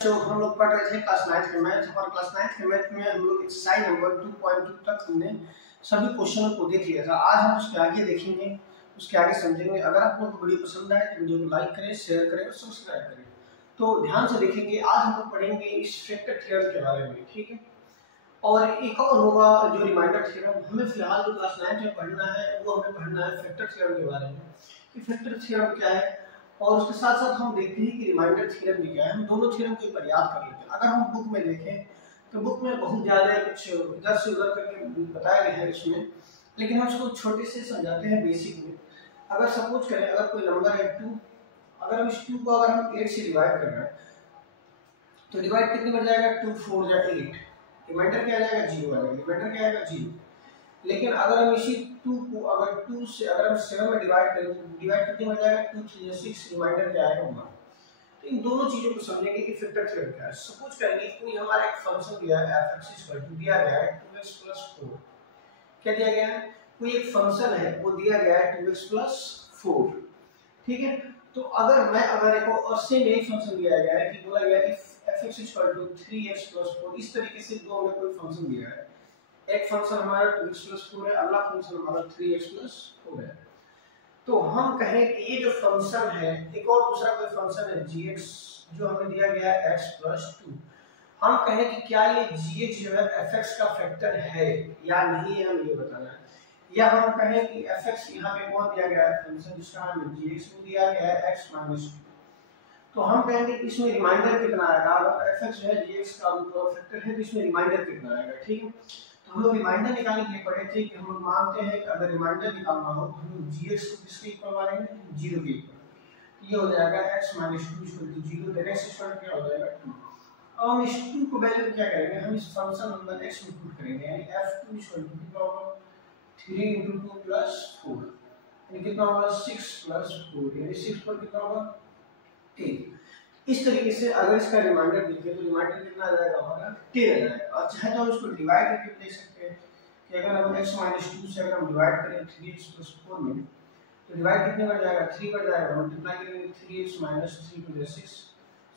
जो हम लोग पढ़ रहे थे क्लास 9th के मैथ और क्लास 9th के मैथ में हम लोग एक्सरसाइज नंबर 2.2 तक हमने सभी क्वेश्चनों को देख लिया था। आज हम उसके आगे देखेंगे, उसके आगे समझेंगे। अगर आप लोग को वीडियो पसंद आए तो वीडियो को लाइक करें, शेयर करें और सब्सक्राइब करें। तो ध्यान से देखेंगे। आज हम लोग पढ़ेंगे इस फैक्टर थ्योरम के बारे में, ठीक है। और एक और होगा जो रिमाइंडर थ्योरम। हमें फिलहाल जो क्लास 9th में पढ़ना है वो हमें पढ़ना है फैक्टर थ्योरम के बारे में कि फैक्टर थ्योरम क्या है, और उसके साथ साथ हम देखते हैं कि रिमाइंडर थ्योरम भी क्या है। हम दोनों थ्योरम को एक बार याद कर लेते हैं। अगर हम बुक में देखें तो बुक में बहुत ज़्यादा कुछ इधर से उधर करके बताया गया है इसमें, लेकिन हम इसको छोटे से समझाते हैं बेसिक में। अगर सपोज करें, अगर कोई नंबर है 2, अगर हम इस 2 को अगर हम 8 से डिवाइड कर रहे हैं तो डिवाइड कितनी बढ़ जाएगा, 2 4 जा 8। रिमाइंडर क्या आ जाएगा, 0 आ जाएगा। रिमाइंडर क्या आएगा, 0। लेकिन अगर हम इसी 2 को अगर 2 से अगर हम 7 में डिवाइड करें तो डिवाइड कितनी हो जाएगा, 2 3 6। रिमाइंडर क्या आएगा, 1। तो इन दोनों चीजों को समझेंगे कि फैक्टर थ्योरम क्या है। सपोज करेंगे कोई हमारा एक फंक्शन दिया है f(x) दिया गया है 2x + 4। क्या दिया गया है, कोई एक फंक्शन है वो दिया गया है 2x + 4, ठीक है। तो अगर एक और सेम एक फंक्शन दिया गया है कि बोला गया है f(x) = 3x + 4। इस तरीके से दो हमें कोई फंक्शन दिया है। एक फंक्शन हमारा 2x + 4 है, अगला फंक्शन हमारा 3x + 4 है। तो हम कहें कि ये जो फंक्शन है, एक और दूसरा कोई फंक्शन है gx जो हमें दिया गया है x + 2। हम कहें कि क्या ये gx जो है fx का फैक्टर है या नहीं है, हम ये बताना है। या हम कहें कि fx यहाँ पे कौन दिया गया है, फंक्शन जिसका नाम gx को दिया गया है x - 2। तो हम कहेंगे कि इसमें रिमाइंडर कितना आएगा। अगर fx जो है gx का फैक्टर है तो इसमें रिमाइंडर कितना आएगा, ठीक है। तो हम लोग रिमाइंडर निकालने के लिए पढ़े थे कि हम लोग मानते हैं कि अगर रिमाइंडर निकालना हो तो हम लोग gx को किसके इक्वल मानेंगे, 0 के इक्वल। ये हो जाएगा x - 2 = 0, देन x इक्वल क्या हो जाएगा, 2। अब हम इस 2 को वैल्यू क्या करेंगे, हम इस फंक्शन नंबर x में पुट करेंगे, यानी f2 = कितना होगा, 3 × 2 + 4, यानी कितना होगा 6 + 4, यानी 6 पर कितना होगा 10। इस तरीके से अगर इसका रिमाइंडर देखें तो रिमाइंडर कितना आ जाएगा हमारा, 10 आ जाएगा। और चाहे तो हम इसको डिवाइड करके देख सकते हैं कि अगर हम x - 2 से अगर हम डिवाइड करें 3x + 4 में तो डिवाइड कितने बढ़ जाएगा, 3 बढ़ जाएगा। मल्टीप्लाई करेंगे 3x - 3 × 6,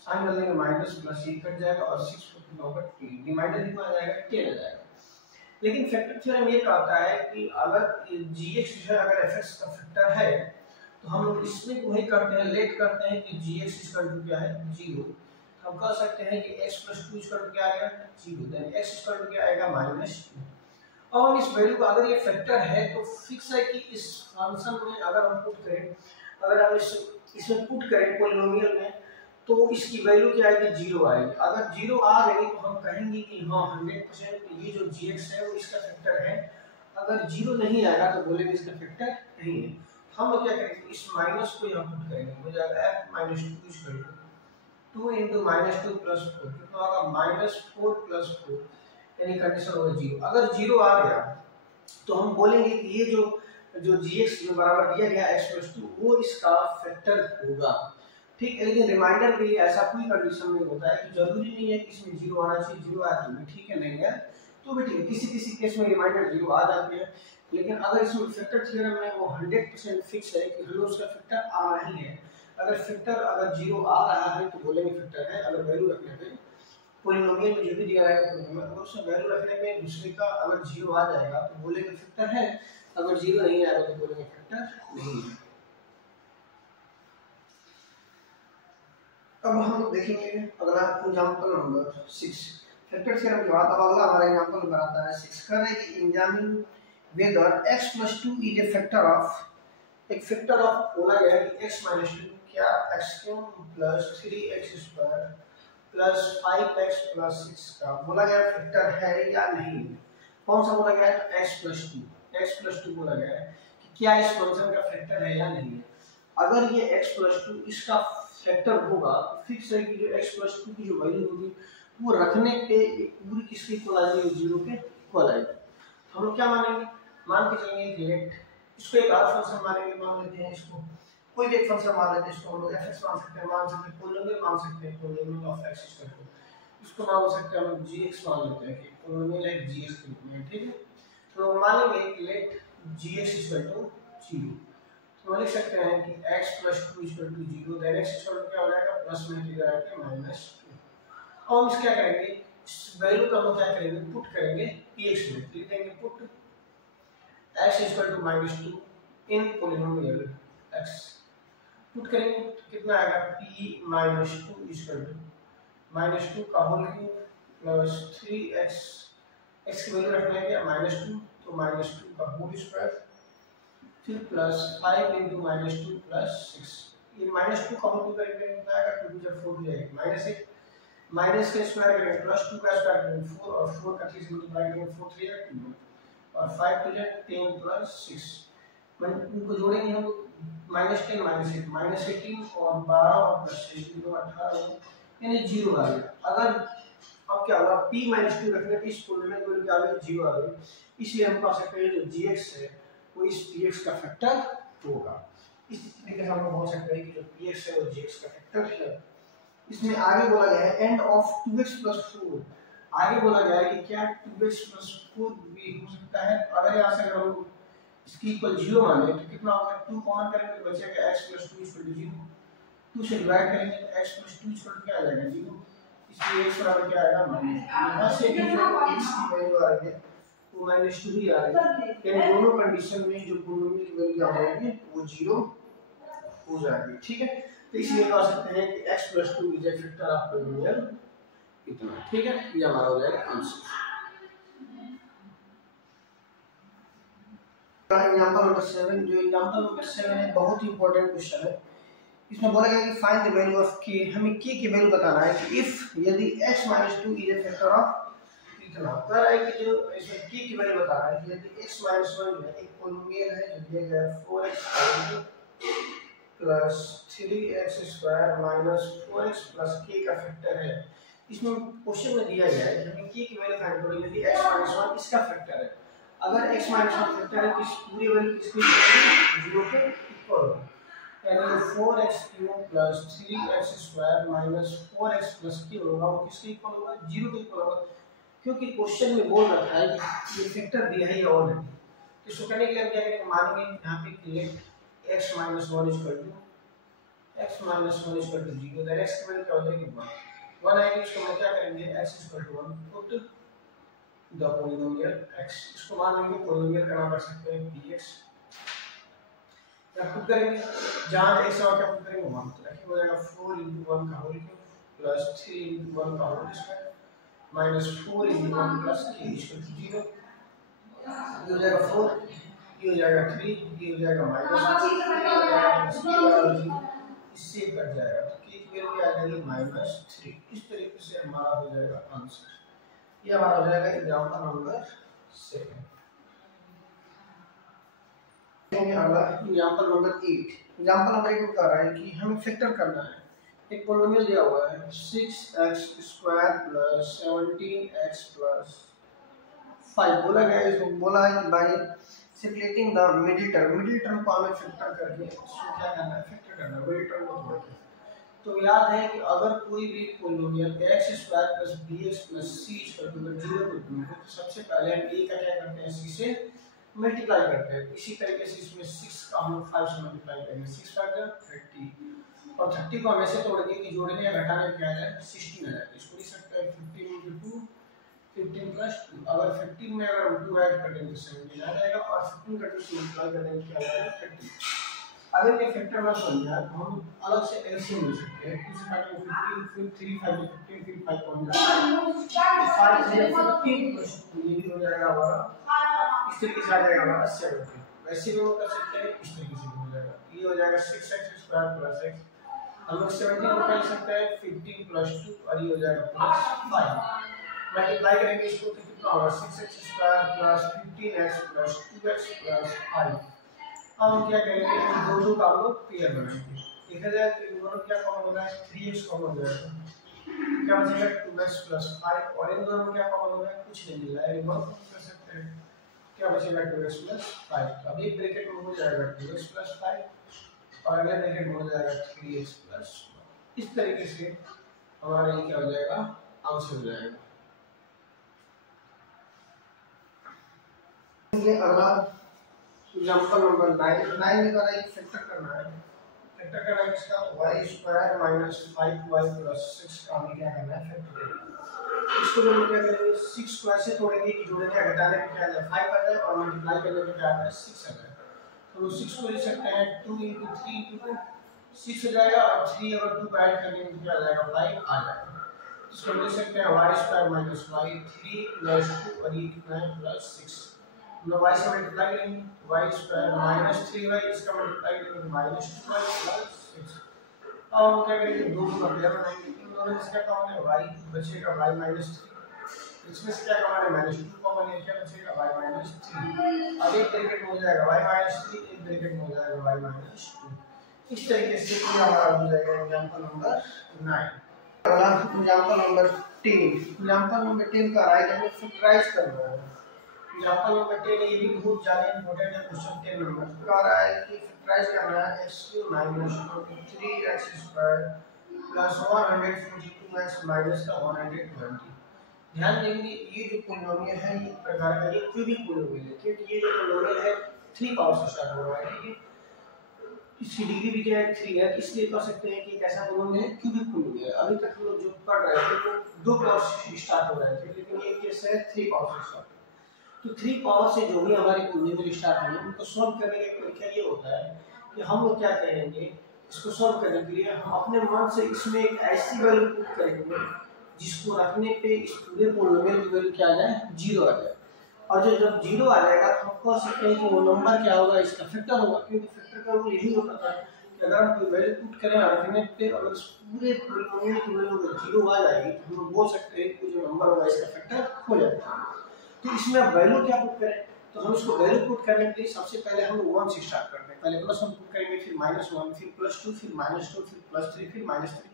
साइन बदलेंगे माइनस प्लस 1 कट जाएगा और 6 को कितना होगा 10। रिमाइंडर कितना आ जाएगा, 10 आ जाएगा। लेकिन फैक्टर थ्योरम ये कहता है कि अगर gx जो है अगर fx का फैक्टर है तो हम लोग इसमें वही करते हैं, लेट करते हैं कि gx = क्या है, 0। हम कह सकते हैं कि x + 2 = क्या आएगा, 0, देन x = क्या आएगा, -2। अब हम इस वैल्यू को, अगर ये फैक्टर है तो फिक्स है कि इस फंक्शन में अगर हम पुट करें, अगर हम इसमें पुट करें पॉलिनोमियल में तो इसकी वैल्यू क्या आएगी, 0 आएगी। अगर 0 आ गई तो हम कहेंगे कि हाँ 100% ये जो gx है वो इसका फैक्टर है। अगर 0 नहीं आएगा तो बोलेंगे इसका फैक्टर नहीं है। हम लोग क्या करेंगे, इस माइनस को यहाँ पुट करेंगे, हो जाएगा f - 2 = 2 × -2 + 4, कितना होगा, -4 + 4, यानी कंडीशन होगा 0। अगर 0 आ गया तो हम बोलेंगे कि ये जो gx जो बराबर दिया गया x + 2 वो इसका फैक्टर होगा, ठीक है। लेकिन रिमाइंडर के लिए ऐसा कोई कंडीशन नहीं होता है कि जरूरी नहीं है कि इसमें 0 आना चाहिए। 0 आया तो भी ठीक है, नहीं है तो भी ठीक है। किसी किसी केस में रिमाइंडर 0 आ जाते हैं, लेकिन अगर इसमें फैक्टर थ्योरम में वो 100% फिक्स है कि हमें उसका फैक्टर आना ही है। अगर फैक्टर अगर 0 आ रहा है तो बोलेंगे फैक्टर है। अगर वैल्यू रखने पे पॉलिनोमियल में जो भी दिया रहेगा पॉलिनोमियल, अगर उसमें वैल्यू रखने पे दूसरे का अगर 0 आ जाएगा तो बोलेंगे फैक्टर है। अगर 0 नहीं आएगा तो बोलेंगे फैक्टर नहीं है। अब हम लोग देखेंगे अगला एग्जांपल नंबर 6 फैक्टर थ्योरम के बाद। अब अगला हमारा एग्जांपल नंबर आता है 6। कह रहे हैं कि examine whether x + 2 is a factor of, एक फैक्टर ऑफ बोला गया है कि x - 2 क्या x³ + 3x² + 5x + 6 का बोला गया फैक्टर है या नहीं। कौन सा बोला गया है, x + 2। x + 2 बोला गया है कि क्या इस फंक्शन का फैक्टर है या नहीं है। अगर ये x + 2 इसका फैक्टर होगा तो फिक्स है कि जो x + 2 की जो वैल्यू होगी वो रखने पे पूरी किसके इक्वल आ जाएगी, 0 के इक्वल आएगी। हम लोग क्या मानेंगे, मान के चलेंगे कि लेट इसको एक और फंक्शन मानेंगे, मान लेते हैं इसको कोई भी एक फंक्शन मान लेते हैं। इसको हम लोग fx मान सकते हैं, मान सकते हैं पॉलिनोमियल मान सकते हैं, पॉलिनोमियल ऑफ x = 2। इसको मान सकते हैं हम लोग gx मान लेते हैं कि पॉलिनोमियल है gx के रूप में, ठीक है। तो मानेंगे कि लेट gx = 0। तो हम लिख सकते हैं कि x + 2 = 0, देन x = क्या हो जाएगा, प्लस में इधर आके -2। अब हम इस क्या करेंगे, इस वैल्यू का हम क्या करेंगे, पुट करेंगे px में, लिख देंगे put x equal to -2 in polynomial x, put करेंगे कितना आएगा p -2 इक्वल टू -2 का whole cube plus 3x, x की वैल्यू रखना है क्या -2, तो -2 का होल स्क्वायर फिर प्लस 5 इंटू -2 प्लस 6, ये -2 का होल करेंगे कितना आएगा, 2 जब 4 हो जाएगा -1, माइनस का स्क्वायर करेंगे प्लस 2 का स्क्वायर करेंगे 4 और 4 का 3 से मल्टीप्लाई करेंगे 4 3 है 2 और 5 2 10 प्लस 6, मतलब इनको जोड़ेंगे हम -10 -8 -18 और 12 और प्लस 6 तो 18 यानी 0 आ गया। अगर अब क्या होगा p -2 रखने पे इस पोलिनोमियल की वैल्यू क्या आ गई 0 आ गई, इसलिए हम कह सकते हैं जो gx है वो इस px का फैक्टर होगा। इस तरीके से हम बोल सकते हैं कि जो px है वो gx का फैक्टर है। इसमें आगे बोला गया है एंड ऑफ 2x + 4, आगे बोला गया है कि क्या 2x + 4 भी हो सकता है। अगर यहाँ से अगर हम इसकी इक्वल 0 माने तो कितना होगा, 2 कॉमन करेंगे तो बचेगा x + 2 = 0, 2 से डिवाइड करेंगे तो x + 2 = क्या आ जाएगा 0, इसलिए x बराबर क्या आएगा -2। यहाँ से भी जो x की वैल्यू आ रही है वो -2 ही आ रही है, यानी दोनों कंडीशन में जो पोलिनोमियल की वैल्यू आ जाएगी वो 0 हो जाएगी। ठीक है, तो इसलिए कह सकते हैं कि x + 2 is a factor of polynomial इतना। ठीक है, ये हमारा हो जाएगा आंसर। एग्जांपल नंबर 7, जो एग्जांपल नंबर 7 है बहुत ही इंपॉर्टेंट क्वेश्चन है। इसमें बोला गया कि find the value of k, हमें k की वैल्यू बताना है कि इफ यदि x - 2 is a factor of इतना, कह रहा है कि जो इसमें k की वैल्यू बताना है कि यदि x - 1 जो है एक पोलिनोमियल है जो दिया गया है 4x plus 3x² minus 4x plus k का फैक्टर है। इसमें क्वेश्चन में दिया गया है कि हमें k की वैल्यू फाइंड करो यदि x - 1 इसका फैक्टर है। अगर x - 1 फैक्टर है तो इस पूरी वैल्यू किसकी इक्वल 0 के इक्वल होगी, यानी 4x³ plus 3x² minus 4x plus k होगा वो किसके इक्वल होगा 0 के इक्वल होगा, क्योंकि क्वेश्चन में बोल रखा है कि ये फैक्टर दिया है या ऑलरेडी। तो इसको करने के लिए हम क्या करेंगे, मानेंगे यहाँ पे कि x - 1 = x - 1 = 0, तो x की वैल्यू क्या हो जाएगी 1 आएगी। इसको हम क्या करेंगे x = 1 put the polynomial x, इसको मान लेंगे पोलिनोमियल का नाम रख सकते हैं px, क्या पुट करेंगे जहां x और क्या पुट करेंगे 1, तो रखिए हो जाएगा 4 × 1 का होल क्यूब प्लस 3 × 1 का whole square minus 4 × 1 plus k = 0, ये हो जाएगा 4, ये हो जाएगा 3, ये हो जाएगा -3, इससे कट जाएगा तो k की वैल्यू आ जाएगी -3। इस तरीके से हमारा हो जाएगा आंसर। ये हमारा हो जाएगा एग्जांपल नंबर 7। अगला एग्जांपल नंबर 8, एग्जांपल नंबर 8 में कह रहा है कि हमें फैक्टर करना है। एक पोलिनोमियल दिया हुआ है 6x² प्लस 17x प्लस 5, बोला गया है इसको, बोला है कि bye separating the middle term को हमें फैक्टर करके इसको क्या करना है, फैक्टर करना है मिडिल टर्म को तोड़ के। तो याद है कि अगर कोई भी polynomial x² plus bx plus c = 0 को ढूंढे तो सबसे पहले हम a का क्या करते हैं, c से मल्टीप्लाई करते हैं। इसी तरीके से इसमें 6 का हम 5 से मल्टीप्लाई करेंगे, 6 5 30 और 30 को हम ऐसे तोड़ेंगे कि जोड़ने या घटाने में क्या आ जाए 16 आ जाए। इसको लिख सकते हैं 15 × 2 15 + 2, अगर 15 में अगर हम 2 ऐड कर देंगे तो 17 आ जाएगा और 15 का 2 से मल्टीप्लाई कर देंगे क्या आ जाएगा 30। अगर ये फैक्टर ना समझा तो हम अलग से एलसीएम ले सकते हैं, इस काटेंगे 15 फिर 3 5 15 फिर 5 कौन जाएगा 5 से 15 प्लस 2 ये भी हो जाएगा हमारा, इस तरीके से आ जाएगा हमारा 17। वैसे भी हम कर सकते हैं इस तरीके से हो जाएगा, ये हो जाएगा 6x² प्लस x, हम लोग 17 को कर सकते हैं 15 प्लस 2 और ये हो जाएगा प्लस 5, मल्टीप्लाई करेंगे इसको तो कितना होगा 6x² plus 15x plus 2x plus 5। अब हम क्या करेंगे इन दोनों का हम लोग पेयर बनाएंगे, देखा जाए तो इन दोनों क्या कॉमन होगा 3x कॉमन हो जाएगा, क्या बचेगा 2x प्लस 5 और इन दोनों में क्या कॉमन होगा कुछ नहीं मिल रहा है, रिमूव कर सकते हैं, क्या बचेगा 2x प्लस 5। अब एक ब्रैकेट में हो जाएगा 2x प्लस 5 और अगले ब्रैकेट में हो जाएगा 3x प्लस 1। इस तरीके से हमारा ये क्या हो जाएगा आंसर हो जाएगा। अगला एग्जांपल नंबर 9 में करा एक फैक्टर करना है, फैक्टर करना है इसका y² - 5y + 6 का हमें क्या करना है फैक्टर। इसको जो हम क्या करेंगे 6 को ऐसे तोड़ेंगे कि जोड़ने का घटाने का क्या आ जाए 5 आ जाए और मल्टीप्लाई करने का क्या आ जाए 6 आ जाए। तो 6 को लिख सकते हैं 2 × 3 × 2 6 हो जाएगा और 3 और 2 को ऐड करने में क्या आ जाएगा 5 आ जाएगा। इसको लिख सकते हैं y² - y 3 + 2 और ये कितना है +6। हम लोग y से मल्टीप्लाई करेंगे y² - 3y इसका मल्टीप्लाई करेंगे -12 + 6। अब हम क्या करेंगे दो का पेयर बनाएंगे, इन दोनों में से क्या कॉमन है y बचेगा y - 3, इसमें से क्या कॉमन है -2 कॉमन है, क्या बचेगा y - 3। अब एक ब्रैकेट में हो जाएगा y - 3, एक ब्रैकेट में हो जाएगा y - 2। इस तरीके से ये हमारा हो जाएगा एग्जांपल नंबर 9। अगला एग्जांपल नंबर 10। एग्जांपल नंबर 10 का राइट हमें फैक्टराइज करना है। एग्जांपल नंबर 10 ये भी बहुत ज्यादा इंपॉर्टेंट है। क्वेश्चन 10 नंबर का रहा है कि फैक्टराइज करना है x³ - 23x² + 142x माइनस का 120। ध्यान देंगे ये जो पोलिनोमियल है ये प्रकार का ये क्यूबिक पोलिनोमियल है, क्योंकि ये जो पोलिनोमियल है 3 पावर से स्टार्ट हो रहा है, ठीक है। इसकी डिग्री भी क्या है 3 है, इसलिए कह सकते हैं कि एक ऐसा पोलिनोमियल है क्यूबिक पोलिनोमियल। अभी तक हम लोग जो पढ़ रहे थे वो 2 पावर से स्टार्ट हो रहे थे, लेकिन ये केस है 3 पावर से स्टार्ट। तो 3 पावर से जो भी हमारे पोलिनोमियल स्टार्ट होंगे उनको सॉल्व करने का तरीका ये होता है कि हम लोग क्या करेंगे, इसको सॉल्व करने के लिए हम अपने मन से इसमें एक ऐसी वैल्यू पुट करेंगे जिसको रखने पे इस पूरे पोलिनोमियल की वैल्यू क्या आ जाए 0 आ जाए। और जो जब 0 आ जाएगा तो हम कह सकते हैं कि वो नंबर क्या होगा इसका फैक्टर होगा, क्योंकि फैक्टर का रूल यही होता था कि अगर हम कोई वैल्यू पुट करें और रखने पे अगर उस पूरे पोलिनोमियल की वैल्यू अगर 0 आ जाएगी तो हम लोग बोल सकते हैं कि जो नंबर होगा इसका फैक्टर हो जाएगा। तो इसमें अब वैल्यू क्या पुट करें, तो हम इसको वैल्यू पुट करने के लिए सबसे पहले हम 1 से स्टार्ट करते हैं। पहले +1 पुट करेंगे, फिर -1, फिर +2, फिर -2, फिर +3, फिर -3।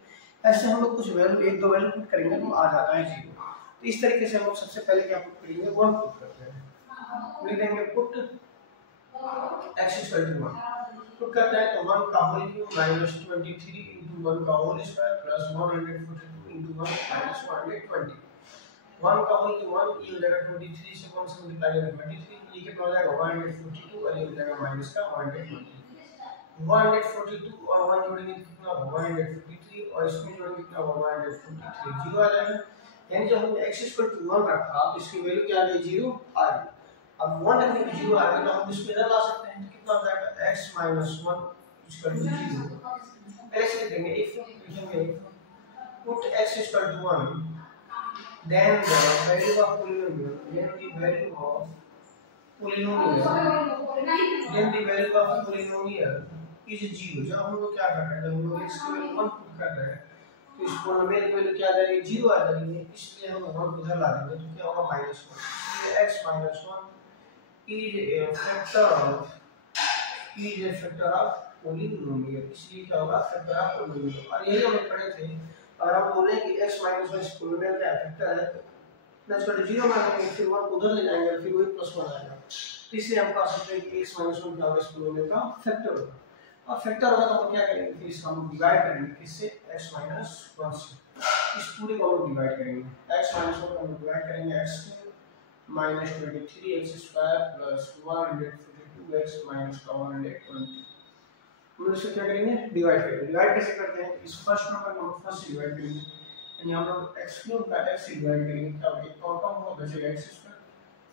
ऐसे हम लोग कुछ वैल्यू एक दो वैल्यू पुट करेंगे तो आ जाता है 0। तो इस तरीके से हम लोग सबसे पहले क्या पुट करेंगे 1 पुट करते हैं। लिख देंगे पुट x = 1 पुट करते हैं तो 1 का होल क्यूब -23 * 1 का होल स्क्वायर + 142 * 1 - 120। 1 का होल क्यूब 1 ये हो जाएगा 23 से 1 से मल्टीप्लाई करेंगे 23, ये कितना हो जाएगा 142 और ये हो जाएगा माइनस का 120। 142 और 1 जोड़ेंगे तो कितना होगा 143 और इसमें जोड़ेंगे कितना होगा 143, 0 आ जाएगा। यानी जब हमने x = 1 रखा तो इसकी वैल्यू क्या आ गई 0 आ गई। अब 1 रखने की 0 आ गई तो हम इसमें इधर ला सकते हैं, तो कितना हो जाएगा x - 1 = 0। पहले से लिखेंगे इफ लिखेंगे put x = 1 then the value of polynomial then the value of polynomial is 0। जब हम लोग क्या कर रहे हैं, जब हम लोग x की वैल्यू 1 पुट कर रहे हैं तो इस पोलिनोमियल की वैल्यू क्या आ जाएगी 0 आ जाएगी, इसलिए हम 1 उधर ला देंगे तो क्या होगा -1। इसलिए x - 1 is a factor of polynomial, इसलिए क्या होगा फैक्टर ऑफ पोलिनोमियल। और यही हम पढ़े थे, अगर हम बोले कि x - 1 इस पोलिनोमियल का फैक्टर है तो -0 मानेंगे, फिर 1 उधर ले जाएंगे, फिर वही +1 आएगा। तो इसलिए हम कह सकते हैं कि x - 1 क्या होगा इस पोलिनोमियल का फैक्टर होगा। और फैक्टर होगा तो हम क्या करेंगे, फिर इसको हम डिवाइड करेंगे किससे x - 1 से। इस पूरे को हम डिवाइड करेंगे, x - 1 को हम डिवाइड करेंगे x³ - 23x² + 142x - 120। हम इसको क्या करेंगे डिवाइड करेंगे। डिवाइड कैसे करते हैं, इस फर्स्ट नंबर को हम फर्स्ट से डिवाइड करेंगे, यानी हम लोग x³ का x से डिवाइड करेंगे, क्या होगा कौन कौन होगा बचेगा x²,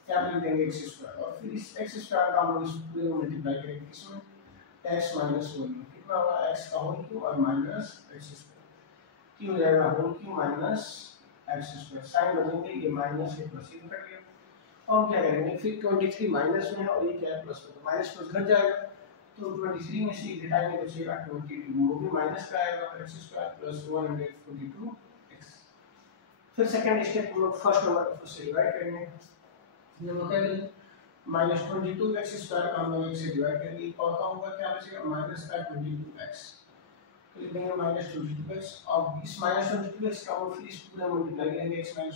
क्या लिख देंगे x² और फिर इस x² का हम लोग इस पूरे को मल्टीप्लाई करेंगे किसमें x - 1 कितना होगा x का होल क्यूब और माइनस x², की हो जाएगा whole cube minus x²। Sign बदलेंगे, ये माइनस ये प्लस ये कट गया। और क्या करेंगे फिर 23 माइनस में है और ये क्या है प्लस में, माइनस प्लस घट जाएगा तो 23 में से घटाएंगे तो बचेगा 22, वो भी माइनस का आएगा x² + 142x। फिर सेकंड स्टेप हम लोग फर्स्ट नंबर को से डिवाइड करेंगे, ये होता है -22x² का हम लोग इसे डिवाइड करेंगे और का होगा क्या बचेगा -22x, तो लिख देंगे -22x और इस -22x का हम फिर इस पूरा मल्टीप्लाई करेंगे x - 1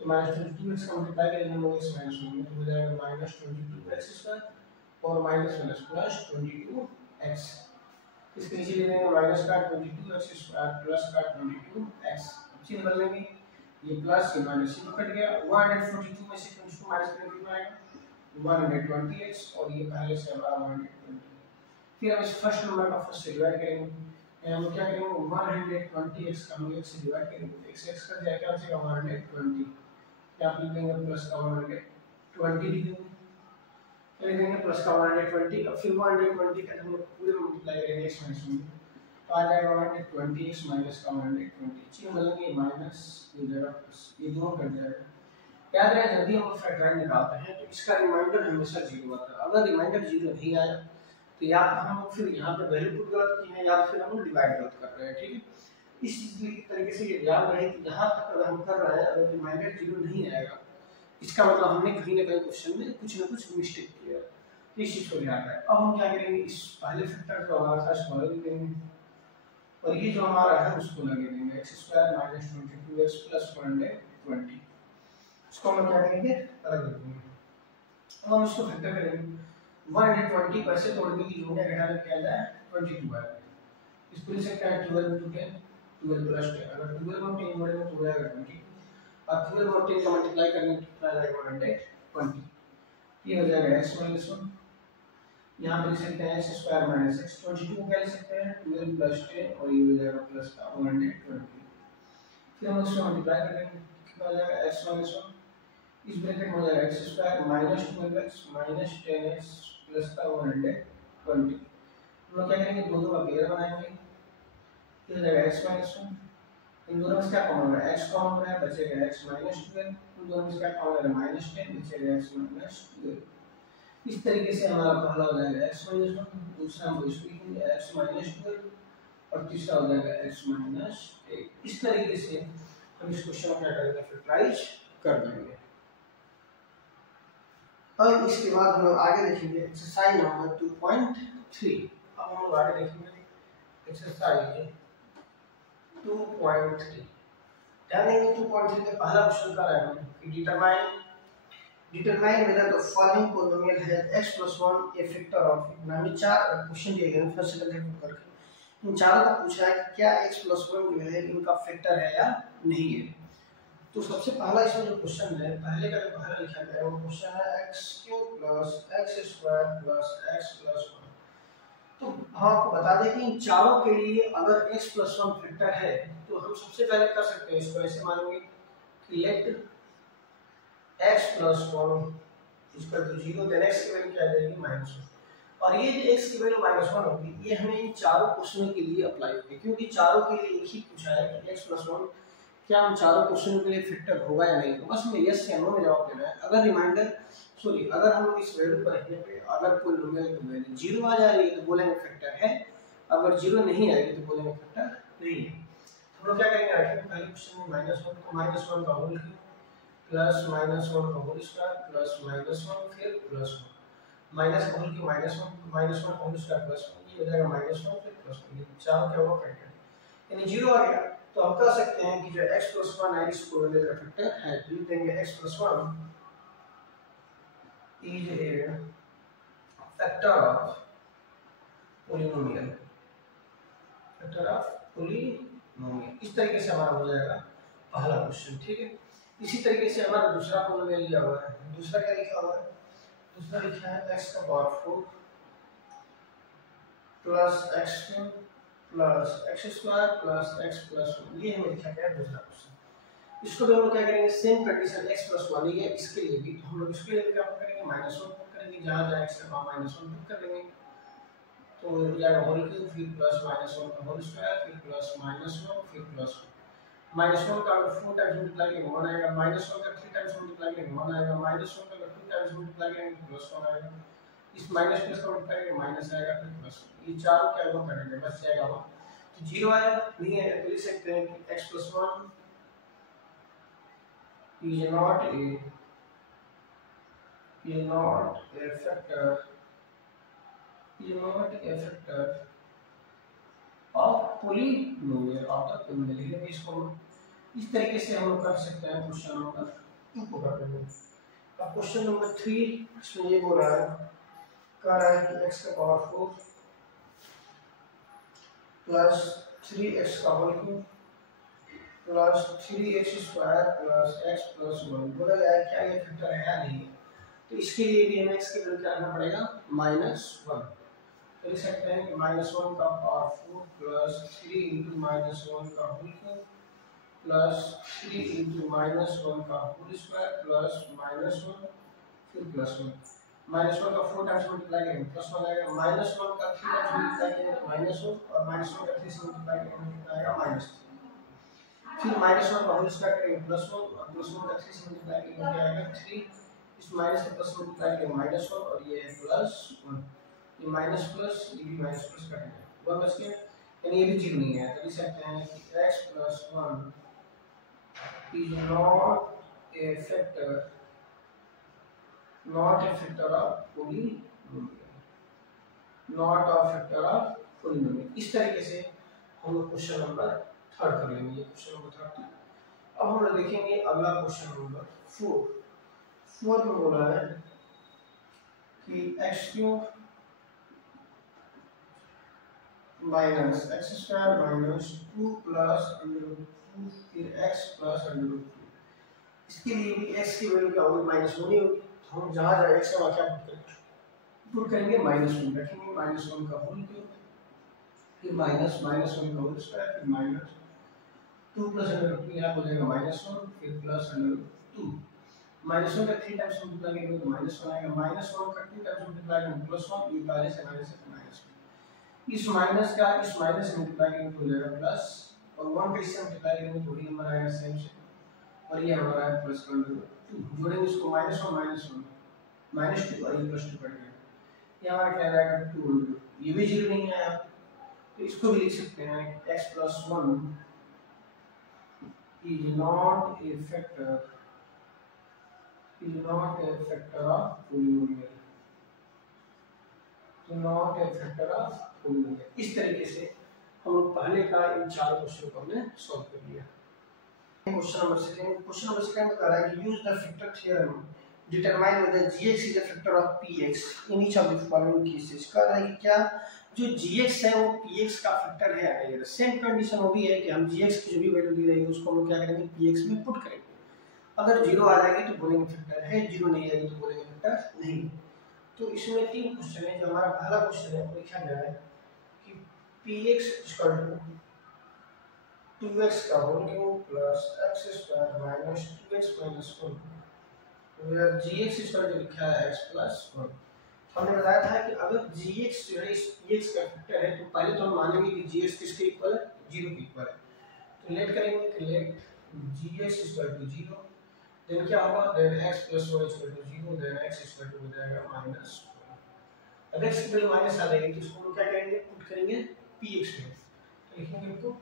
तो -22x का मल्टीप्लाई करेंगे हम लोग x - 1 तो हो जाएगा -22x² और माइनस प्लस 22x। इसके नीचे ले लेंगे माइनस का 22x² प्लस का 22x, चिन्ह बदल लेंगे, ये प्लस ये माइनस ये कट गया। 142 में से 22 माइनस करेंगे कितना आएगा 120x और ये पहले से हमारा 120। फिर हम इस फर्स्ट नंबर का फर्स्ट से डिवाइड करेंगे, हम क्या करेंगे 120x का हम x से डिवाइड करेंगे, x का क्या हो जाएगा 120, क्या आप लिखेंगे प्लस का 120 लिखेंगे, तो लिखेंगे प्लस का 120 और फिर 120 का हम लोग पूरे मल्टीप्लाई करेंगे x माइनस 1, तो आ जाएगा 120x माइनस का 120, चीज मिलेंगे माइनस ये जगह प्लस, ये दोनों कट जाएगा। याद रहे जल्दी हम फैक्टराइज निकालते हैं तो इसका रिमाइंडर हमेशा 0 आता है, अगर रिमाइंडर 0 नहीं आया तो या हम फिर यहाँ पे वैल्यू पुट गलत की है या फिर हम डिवाइड गलत कर रहे हैं, ठीक है। इस तरीके से ये ध्यान रहे कि यहाँ तक अगर हम कर रहे हैं अगर रिमाइंडर 0 नहीं आएगा इसका मतलब हमने कहीं ना कहीं क्वेश्चन में कुछ ना कुछ मिस्टेक किया है, इस चीज को ध्यान रखें। अब हम क्या करेंगे इस पहले फैक्टर को हमारे साथ सॉल्व करेंगे और ये जो हमारा है उसको लगे देंगे x² - 22x + 120, इसको हम क्या करेंगे अलग रख देंगे। अब हम इसको फैक्टर करेंगे 120 को ऐसे तोड़ के जोड़ने घटाने क्या जाए 22 आएगा, इसको लिख सकते हैं 12 × 10 12 + 10, अगर 12 में 10 जोड़ेंगे तो हो जाएगा 20 और 12 और 10 का मल्टीप्लाई करेंगे तो आ जाएगा 120, ये हो जाएगा x - 1, यहाँ पे लिख सकते हैं x² - x, 22 को क्या लिख सकते हैं 12 + 10 और ये हो जाएगा प्लस का 120, फिर हम इसको मल्टीप्लाई करेंगे कितना हो जाएगा x - 1, इस ब्रैकेट में हो जाएगा x² - 12x - 10x प्लस का 120, हम लोग क्या करेंगे दोनों का पेयर बनाएंगे, ये हो जाएगा x - 1, इन दोनों में क्या कॉमन है x कॉमन है बचेगा x - 12, इन दोनों में क्या कॉमन है -10 बचेगा x - 12, इस तरीके से हमारा पहला हो जाएगा x - 1, दूसरा हम इसको लिखेंगे x - 12 और तीसरा हो जाएगा x - 1, इस तरीके से हम इस क्वेश्चन को क्या करेंगे फैक्टराइज कर देंगे। अब इसके बाद हम लोग आगे देखेंगे एक्सरसाइज नंबर 2.3, अब हम लोग आगे देखेंगे एक्सरसाइज 2.3, ध्यान देंगे 2.3 का पहला क्वेश्चन कर रहे हैं कि determine whether the following polynomial has x + 1 a factor of, हमें चार क्वेश्चन दिए गए फर्स्ट सेकंड थर्ड करके इन चारों का पूछा है कि क्या x + 1 जो है इनका फैक्टर है या नहीं है। तो सबसे पहला इसमें जो क्वेश्चन है पहले का जो पहला लिखा गया है वो क्वेश्चन है x³ + x² + x + 1, तो हम आपको बता दें कि इन चारों के लिए अगर x + 1 फैक्टर है तो हम सबसे पहले कर सकते हैं इसको ऐसे मानेंगे कि लेट x + 1 = 0, देन x की वैल्यू क्या आ जाएगी -1, और ये जो x की वैल्यू -1 होगी ये हमें इन चारों क्वेश्चनों के लिए अप्लाई होगी, क्योंकि चारों के लिए एक ही पूछा है कि x + 1 क्या हम चारों क्वेश्चनों के लिए फैक्टर होगा या नहीं, तो बस हमें यस या नो में जवाब देना है। अगर हम लोग इस वैल्यू पर रखने पे अगर कोई नंबर की वैल्यू 0 आ जा रही है तो बोलेंगे फैक्टर है, अगर 0 नहीं आएगी तो बोलेंगे फैक्टर नहीं है। हम लोग क्या करेंगे रखेंगे पहले क्वेश्चन में -1 को -1 का होल क्यूब प्लस -1 का होल स्क्वायर प्लस -1 फिर +1, माइनस का होल क्यूब -1 का होल स्क्वायर प्लस 1, ये हो जाएगा -1 फिर +1, ये चारों क्या होगा फैक्टर यानी 0 आ गया, तो हम कह सकते हैं कि जो x + 1 है इसको का फैक्टर है, लिख देंगे x + 1 is a factor of polynomial, इस तरीके से हमारा हो जाएगा पहला क्वेश्चन, ठीक है। इसी तरीके से हमारा दूसरा पॉलिनोमियल लिया हुआ है, दूसरा क्या लिखा हुआ है, दूसरा लिखा है x⁴ plus x³ plus x² plus x + 1, ये हमें लिखा गया है दूसरा क्वेश्चन। इसको भी हम लोग क्या करेंगे सेम कंडीशन x + 1 ही है इसके लिए भी, तो हम लोग इसके लिए क्या करेंगे -1 पुट करेंगे, जहां जहां x का मान -1 पुट कर देंगे तो हो जाएगा होल क्यूब फिर प्लस -1 का होल स्क्वायर फिर प्लस -1 फिर प्लस 1 का 4 टाइम्स मल्टीप्लाई करेंगे 1 आएगा, -1 का 3 टाइम्स मल्टीप्लाई करेंगे 1 आएगा, -1 का 2 टाइम्स मल्टीप्लाई करेंगे +1 आएगा, इस माइनस प्लस का मल्टीप्लाई करेंगे माइनस आएगा फिर प्लस, ये चारों क्या होगा करेंगे बस जाएगा वो, तो 0 आएगा नहीं है तो लिख सकते हैं कि x + 1 is not a factor of polynomial of the polynomial, इसको इस तरीके से हम लोग कर सकते हैं क्वेश्चन नंबर 2 को कर देंगे। अब क्वेश्चन नंबर 3 इसमें ये बोल रहा है कि x⁴ प्लस 3x का whole cube plus 3x² plus x + 1 बोला गया है क्या ये फैक्टर है या नहीं, तो इसके लिए भी हमें x की वैल्यू क्या रखना पड़ेगा -1, तो लिख सकते हैं कि -1 का पावर 4 प्लस 3 इंटू -1 का होल क्यूब प्लस 3 इंटू -1 का होल स्क्वायर प्लस -1 फिर +1। -1 का 4 टाइम्स मल्टीप्लाई करेंगे +1 आएगा, -1 का 3 टाइम्स मल्टीप्लाई करेंगे तो -1 और -1 का 3 से मल्टीप्लाई करेंगे कितना आएगा -3। फिर -1 का होल स्क्वायर करेंगे +1 और +1 का 3 से मल्टीप्लाई करेंगे क्या आएगा 3। इस माइनस से प्लस मल्टीप्लाई करेंगे -1 और ये +1, ये माइनस प्लस ये भी माइनस प्लस कट गया 1 बच गया, यानी ये भी 0 नहीं है। तो लिख सकते हैं कि x + 1 is not a factor of polynomial, not a factor of polynomial। इस तरीके से हम लोग क्वेश्चन नंबर 3 कर लेंगे। ये क्वेश्चन नंबर 3 था। अब हम लोग देखेंगे अगला क्वेश्चन नंबर 4 में बोला है कि x³ minus x² minus 2 plus √2 फिर x प्लस √2। इसके लिए भी x की वैल्यू क्या होगी -1 होगी। तो हम जहाँ जहाँ x का क्या पुट करेंगे -1 रखेंगे, -1 का होल क्यूब फिर -1 का होल स्क्वायर फिर -2 प्लस √2 यहाँ हो जाएगा -1 फिर प्लस √2। -1 का 3 टाइम्स मल्टीप्लाई करेंगे तो -1 आएगा, -1 का 2 टाइम्स मल्टीप्लाई करेंगे +1, ये पहले से -1। इस माइनस का इस माइनस से मल्टीप्लाई करेंगे तो हो जाएगा प्लस, और 1 का इससे मल्टीप्लाई करेंगे तो वही नंबर आएगा सेम से, और ये हमारा है +2। जोड़ेंगे इसको -1 -2 और ये +2 कट गया, ये हमारा क्या आएगा 2। ये भी 0 नहीं आया, तो इसको भी लिख सकते हैं x + 1 is not a factor of polynomial, not a factor of polynomial। इस तरीके से हम लोग पहले का इन 4 क्वेश्चन को हमने सॉल्व कर लिया। क्वेश्चन नंबर 2 बता रहा है कि use the factor theorem determine whether gx is a factor of px in each of the following cases. कह रहा है कि क्या जो gx है वो px का फैक्टर है या नहीं। सेम कंडीशन वो भी है कि हम gx की जो भी वैल्यू दी रहेगी उसको हम क्या करेंगे px में पुट करेंगे। अगर 0 आ जाएगी तो बोलेंगे फैक्टर है, 0 नहीं आएगी तो बोलेंगे फैक्टर नहीं। तो इसमें 3 क्वेश्चन है। जो हमारा पहला क्वेश्चन है वो लिखा गया है कि px = 2x का whole cube plus x² minus 2x minus 1, where gx लिखा है x + 1। हमने बताया था कि अगर gx जो है इस px का फैक्टर है तो पहले तो हम मानेंगे कि gx किसके इक्वल है 0 के इक्वल है। तो लेट करेंगे कि लेट gx = 0, देन क्या होगा, देन x + 1 = 0, देन x = हो जाएगा -1। अगर x की वैल्यू माइनस आ जाएगी तो इसको हम क्या करेंगे पुट करेंगे px में। तो लिखेंगे पुट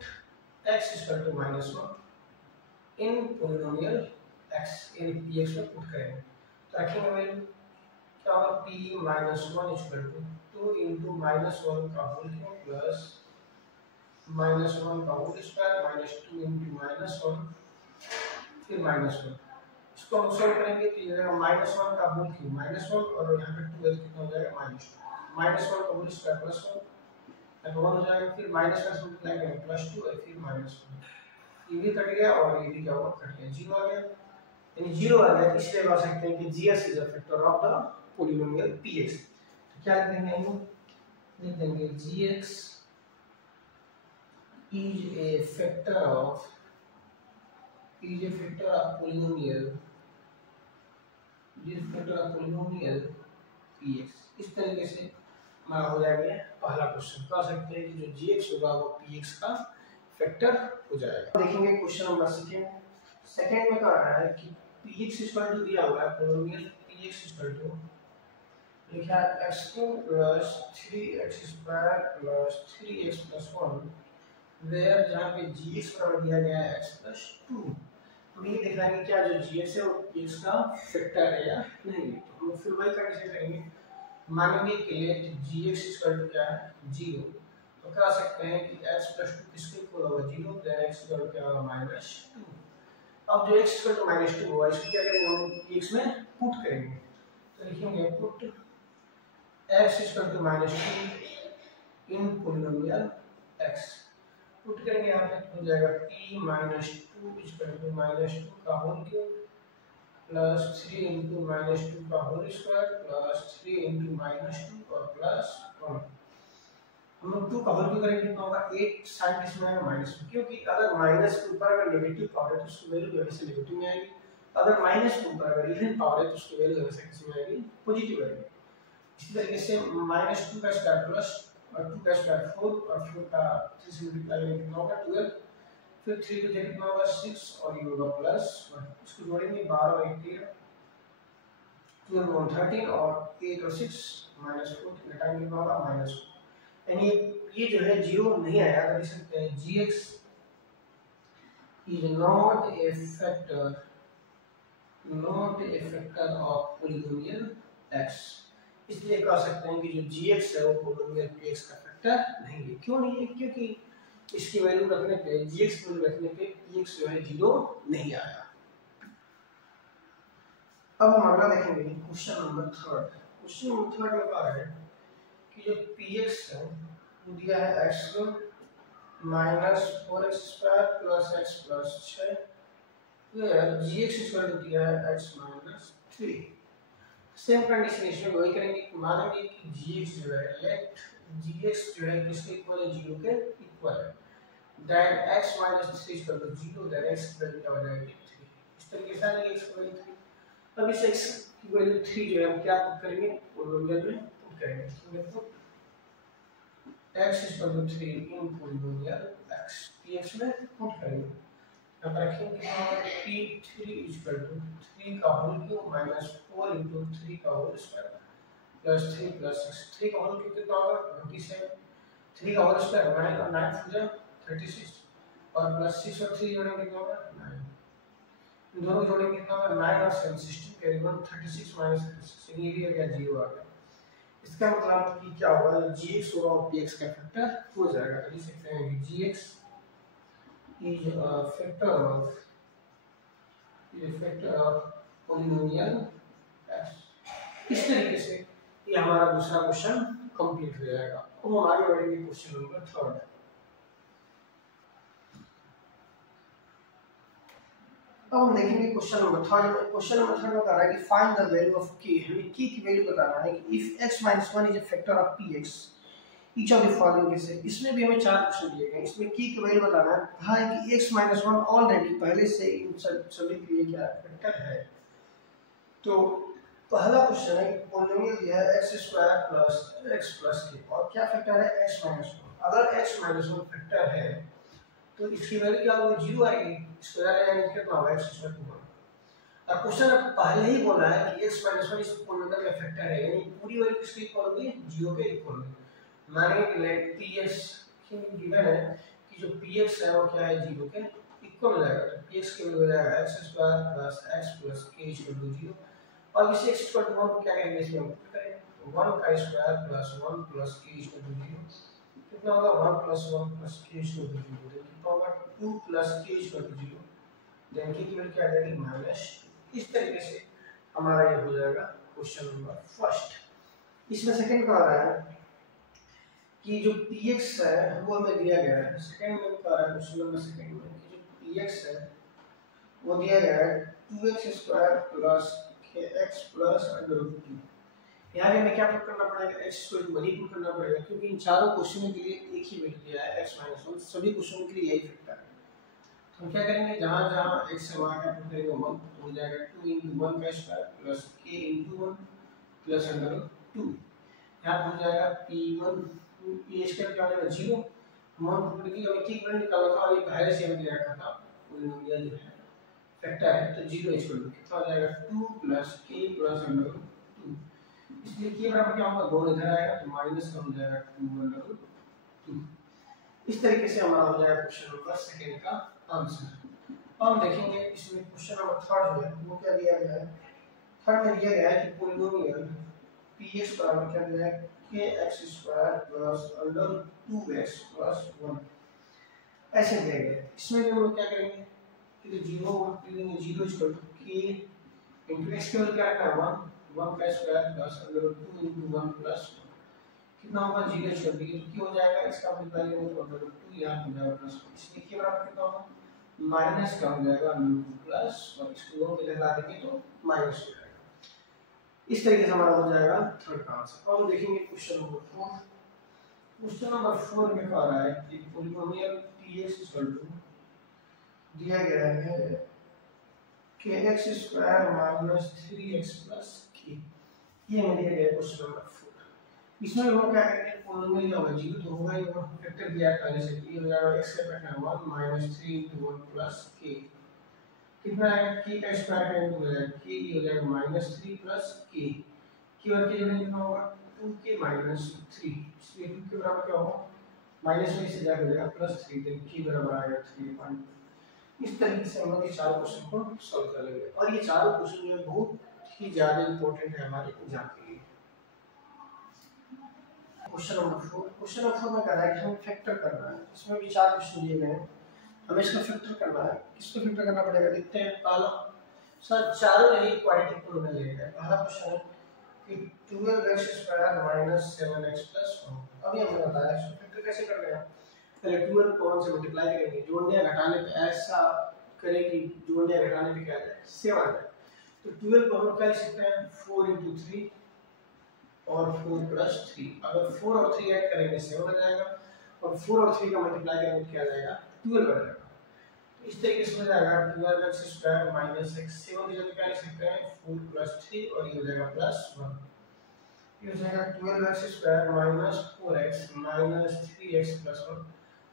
x = -1 इन पोलिनोमियल x, यानी px में पुट करेंगे। तो रखेंगे वैल्यू क्या होगा p - 1 = 2 * -1 का होल क्यूब प्लस -1 का होल स्क्वायर माइनस 2 * -1 फिर -1। इसको हम सॉल्व करेंगे तो ये -1 का होल क्यूब -1 और यहाँ पे 2 कितना हो जाएगा -2, -1 का होल स्क्वायर +1 तो 1 हो जाएगा, फिर माइनस का मल्टीप्लाई करेंगे +2 और फिर -1। ये भी कट गया और ये भी क्या हुआ कट गया, 0 आ गया। यानी 0 आ गया, इसलिए कह सकते हैं कि gx is a factor of the polynomial px। तो क्या लिख देंगे हम, लिख देंगे gx is a factor of polynomial px। इस तरीके से हमारा हो जाएगा पहला क्वेश्चन। कह सकते हैं कि जो gx होगा वो px का फैक्टर हो जाएगा। देखेंगे क्वेश्चन नंबर सेकंड में कह रहा है कि px = दिया हुआ है पोलिनोमियल px = लिखा है x³ + 3x² + 3x + 1, वेयर जहां पे gx बराबर दिया गया है x + 2। तो ये देखना है कि क्या जो gx है वो px का फैक्टर है या नहीं। तो हम फिर वही कंडीशन करेंगे, मानेंगे कि लेट gx = क्या है 0। तो कह सकते हैं कि x + 2 किसके इक्वल होगा 0, देन x = क्या होगा -2। अब जो x = -2 होगा इसको क्या करेंगे हम px में पुट करेंगे। तो लिखेंगे put x = -2 in polynomial x। Put करेंगे यहाँ पे हो जाएगा p - 2 = -2 का होल क्यूब प्लस 3 * -2 का होल स्क्वायर प्लस 3 * -2 और प्लस 1। हम लोग 2 का होल क्यों करेंगे, कितना होगा 8 साइन किसमें आएगा माइनस में, क्योंकि अगर माइनस के ऊपर अगर नेगेटिव पावर है तो उसकी वैल्यू हमेशा नेगेटिव में आएगी, अगर माइनस के ऊपर अगर इवन पावर है तो उसकी वैल्यू हमेशा किसमें आएगी, पॉजिटिव आएगी। इसी तरीके से -2 का स्क्वायर प्लस और 2 का स्क्वायर 4 और 4 का 3 से मल्टीप्लाई करेंगे कितना होगा 12, फिर 3 को जगह कितना होगा 6 और ये होगा प्लस 1, इसको जोड़ेंगे 12 और 1 13, 12 और 13 और 8 और 6 -4 घटाएंगे कितना होगा -4, यानी ये जो है 0 नहीं आया तो लिख सकते हैं gx is not a factor of polynomial x, इसलिए कह सकते हैं कि जो gx है वो पोलिनोमियल px का फैक्टर नहीं है। क्यों नहीं है, क्योंकि इसकी वैल्यू रखने पे gx की वैल्यू रखने पे px जो है 0 नहीं आया। अब हम अगला देखेंगे क्वेश्चन नंबर 3। क्वेश्चन नंबर 3 में कहा है कि जो px है वो दिया है x -4x square plus x plus 6, where gx equal to दिया है x -3। सेम कंडीशन इसमें वही करेंगे, मानेंगे कि gx जो है लेट gx जो है किसके इक्वल है 0 के इक्वल है, then x -3 equal to 0, then x की वैल्यू क्या हो जाएगी 3। इस तरीके से आएगी x की वैल्यू 3। अब इस x की वैल्यू 3 जो है हम क्या पुट करेंगे, पोलिनोमियल में पुट करेंगे। तो देखो x equal to 3 in polynomial x px में पुट करेंगे, अब रखेंगे p3 इक्वल टू 3 का होल क्यूब -4 into 3 का होल स्क्वायर प्लस 3 प्लस 6, 3 का होल क्यूब कितना होगा 27, 3 का होल स्क्वायर 9 और 9 हो जाए 36 और प्लस 6 और 3 जोड़ेंगे कितना होगा 9, इन दोनों जोड़ेंगे कितना होगा 9 और 7 16 कैरी 1 36 - 36, ये भी आ गया 0 आ गया। इसका मतलब कि क्या होगा gx और px का फैक्टर हो जाएगा, तो लिख सकते हैं कि gx is a factor of polynomial x। इस तरीके से ये हमारा दूसरा क्वेश्चन कंप्लीट हो जाएगा। अब हम आगे बढ़ेंगे क्वेश्चन नंबर 3। अब हम देखेंगे क्वेश्चन नंबर 3 में। क्वेश्चन नंबर 3 में कह रहा है कि find the value of k, हमें k की वैल्यू बताना है कि if x - 1 is a factor of px each of the following cases. इसमें भी हमें 4 क्वेश्चन दिए गए, इसमें k की वैल्यू बताना है। कहा है कि x - 1 ऑलरेडी पहले से इन सभी के लिए क्या फैक्टर है। तो पहला क्वेश्चन है कि पोलिनोमियल दिया है x² + x + k और क्या फैक्टर है x - 1। अगर x - 1 फैक्टर है तो इसकी वैल्यू क्या होगी 0 आएगी, स्क्वायर ले जाएंगे कितना होगा x² 1। और क्वेश्चन पहले ही बोला है कि x - 1 इस पोलिनोमियल का फैक्टर है, यानी पूरी वैल्यू किसके इक्वल होगी 0 के इक्वल होगी। मानेंगे कि लेट px गिवन है कि जो px है वो क्या है 0 के इक्वल हो जाएगा, तो px की वैल्यू हो जाएगा x² + x + k = 0 और इसे x = 1 को क्या करेंगे इसमें पुट करेंगे, तो 1 का स्क्वायर + 1 + k = 0 कितना होगा 1 + 1 + k = 0, तो कितना होगा 2 + k = 0, देन k की वैल्यू क्या आ जाएगी माइनस। इस तरीके से हमारा ये हो जाएगा क्वेश्चन नंबर 1। इसमें सेकंड का आ रहा है कि जो px है वो हमें दिया गया है। सेकंड में कह रहा है क्वेश्चन नंबर सेकंड में कि जो px है वो दिया गया है 2x² + kx + √2। यहाँ पे हमें क्या पुट करना पड़ेगा x को 1 ही पुट करना पड़ेगा, क्योंकि इन चारों क्वेश्चनों के लिए एक ही वैल्यू दिया है x - 1, सभी क्वेश्चनों के लिए यही फैक्टर है। तो हम क्या करेंगे जहाँ जहाँ x से वहाँ क्या पुट करेंगे 1 हो जाएगा 2 × 1 का स्क्वायर प्लस k × 1 प्लस √2, यहाँ हो जाएगा p1 ये स्क्वायर क्या हो जाएगा 0, 1 पुट करके हमें k वैल्यू निकालना था और ये पहले से हमें दिया रखा था पोलिनोमियल जो है फैक्टर है, तो 0 कितना हो जाएगा 2 + k + √2, इसलिए k बराबर क्या होगा 2 इधर आएगा तो माइनस का हो जाएगा 2 √2। इस तरीके से हमारा हो जाएगा क्वेश्चन नंबर सेकंड का आंसर। अब हम देखेंगे इसमें क्वेश्चन नंबर 3 जो है वो क्या दिया गया है। थर्ड में दिया गया है कि पोलिनोमियल px बराबर क्या दिया है kx² + √2x + 1 ऐसे दिया गया है। इसमें भी हम लोग क्या करेंगे कि 0 लेंगे 0 = k * x की वैल्यू क्या रखना है 1 का स्क्वायर प्लस √2 × 1 + 1 कितना होगा 0 छोड़ दीजिए तो क्या हो जाएगा इसका मल्टीप्लाई करेंगे तो √2 यहाँ हो जाएगा प्लस 1, इसलिए के बराबर कितना होगा माइनस का हो जाएगा प्लस और इसको दोनों इधर ला देंगे तो माइनस हो जाएगा। इस तरीके से हमारा हो जाएगा थर्ड का आंसर। अब हम देखेंगे क्वेश्चन नंबर 4। क्वेश्चन नंबर 4 में कह रहा है कि पॉलिनोमियल px इक्वल टू दिया गया है kx square minus 3x plus k। ये हमें दिया गया है क्वेश्चन नंबर 4। इसमें हम क्या करेंगे, पॉलिनोमियल जो होगा जीरो तो होगा ही होगा, फैक्टर दिया है पहले से, ये हो जाएगा x का factor 1 minus 3 into 1 plus k। कितना है k का स्क्वायर करेंगे तो हो जाएगा k, ये हो जाएगा माइनस 3 प्लस k। k और k जगह कितना होगा 2k माइनस 3, इसलिए 2 के बराबर क्या होगा माइनस में से जाकर हो जाएगा प्लस 3, देन k बराबर आएगा 3। इस तरीके से हम लोग ये चारों क्वेश्चन को सॉल्व कर लेंगे और ये चारों क्वेश्चन जो है बहुत ही ज्यादा इंपॉर्टेंट है हमारे एग्जाम के लिए। क्वेश्चन नंबर 4 में कह रहा है कि हमें फैक्टर करना है। इसमें भी चार क्वेश्चन दिए गए हैं, हमें इसका फैक्टर करना है। किसको फैक्टर करना पड़ेगा देखते हैं। पहला सर चारों इक्वालिटी को हमें लेगा। पहला क्वेश्चन है कि 12x square minus 7x plus 1। अभी हमने बताया इसको फैक्टर कैसे कर रहे हैं। पहले 12 को 1 से मल्टीप्लाई करेंगे, जोड़ने या घटाने पे ऐसा करें कि जोड़ने या घटाने पे क्या आ जाए 7 आ जाए। तो 12 को हम क्या लिख सकते हैं 4 into 3 और 4 प्लस 3। अगर 4 और 3 ऐड करेंगे 7 आ जाएगा और 4 और 3 का मल्टीप्लाई करेंगे क्या आ जाएगा 12 आ जाएगा। तो इस तरीके से हो जाएगा 12x स्क्वायर माइनस x। 7 की जगह क्या लिख सकते हैं 4 प्लस 3 और ये हो जाएगा प्लस 1। ये हो जाएगा 12x square minus 4x minus 3x plus 1।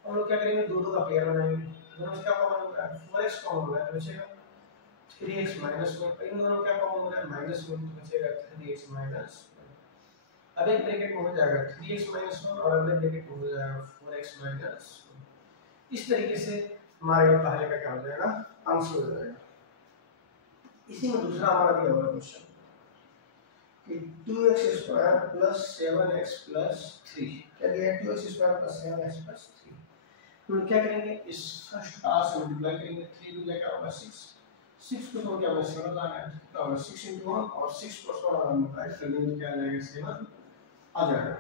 हम लोग क्या करेंगे दो दो का पेयर बनाएंगे, दोनों से क्या कॉमन हो रहा है 4x कॉमन हो रहा है तो बचेगा 3x माइनस 1। इन दोनों क्या कॉमन हो रहा है माइनस 1 तो बचेगा 3x माइनस 1। अब एक ब्रैकेट में हो जाएगा 3x माइनस 1 और अगले ब्रैकेट में हो जाएगा 4x माइनस 1। इस तरीके से हमारा ये पहले का क्या हो जाएगा आंसर हो जाएगा। इसी में दूसरा हमारा दिया हुआ क्वेश्चन कि 2x square plus 7x plus 3। क्या दिया है 2x square plus 7x plus 3। हम क्या करेंगे इस फर्स्ट का से मल्टीप्लाई करेंगे, 3 2 क्या होगा 6 को तो क्या होगा 7 लाना है तो होगा 6 into 1 और 6 plus 1 अगर मल्टीप्लाई कर देंगे तो क्या आ जाएगा 7 आ जाएगा।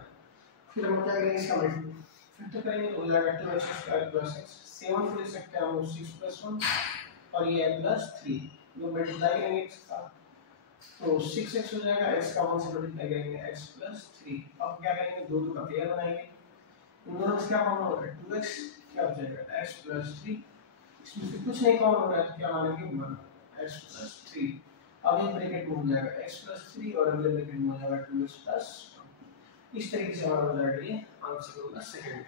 फिर हम क्या करेंगे इसका फैक्टर करेंगे तो हो जाएगा 2x स्क्वायर प्लस x। 7 को लिख सकते हैं हम 6 plus 1 और ये है प्लस 3। जो मल्टीप्लाई करेंगे इसका तो 6x हो जाएगा, x का 1 से मल्टीप्लाई करेंगे x plus 3। अब क्या करेंगे दो दो का पेयर बनाएंगे, इन दोनों में क्या कॉमन हो रहा है 2x क्या हो जाएगा x plus 3। इसमें से कुछ नहीं कॉमन हो रहा है तो क्या मानेंगे 1 x plus 3। अब एक ब्रैकेट में हो जाएगा x plus 3 और अगले ब्रैकेट में हो जाएगा 2x plus 1। इस तरीके से हमारा हो जाएगा ये आंसर होगा सेकंड।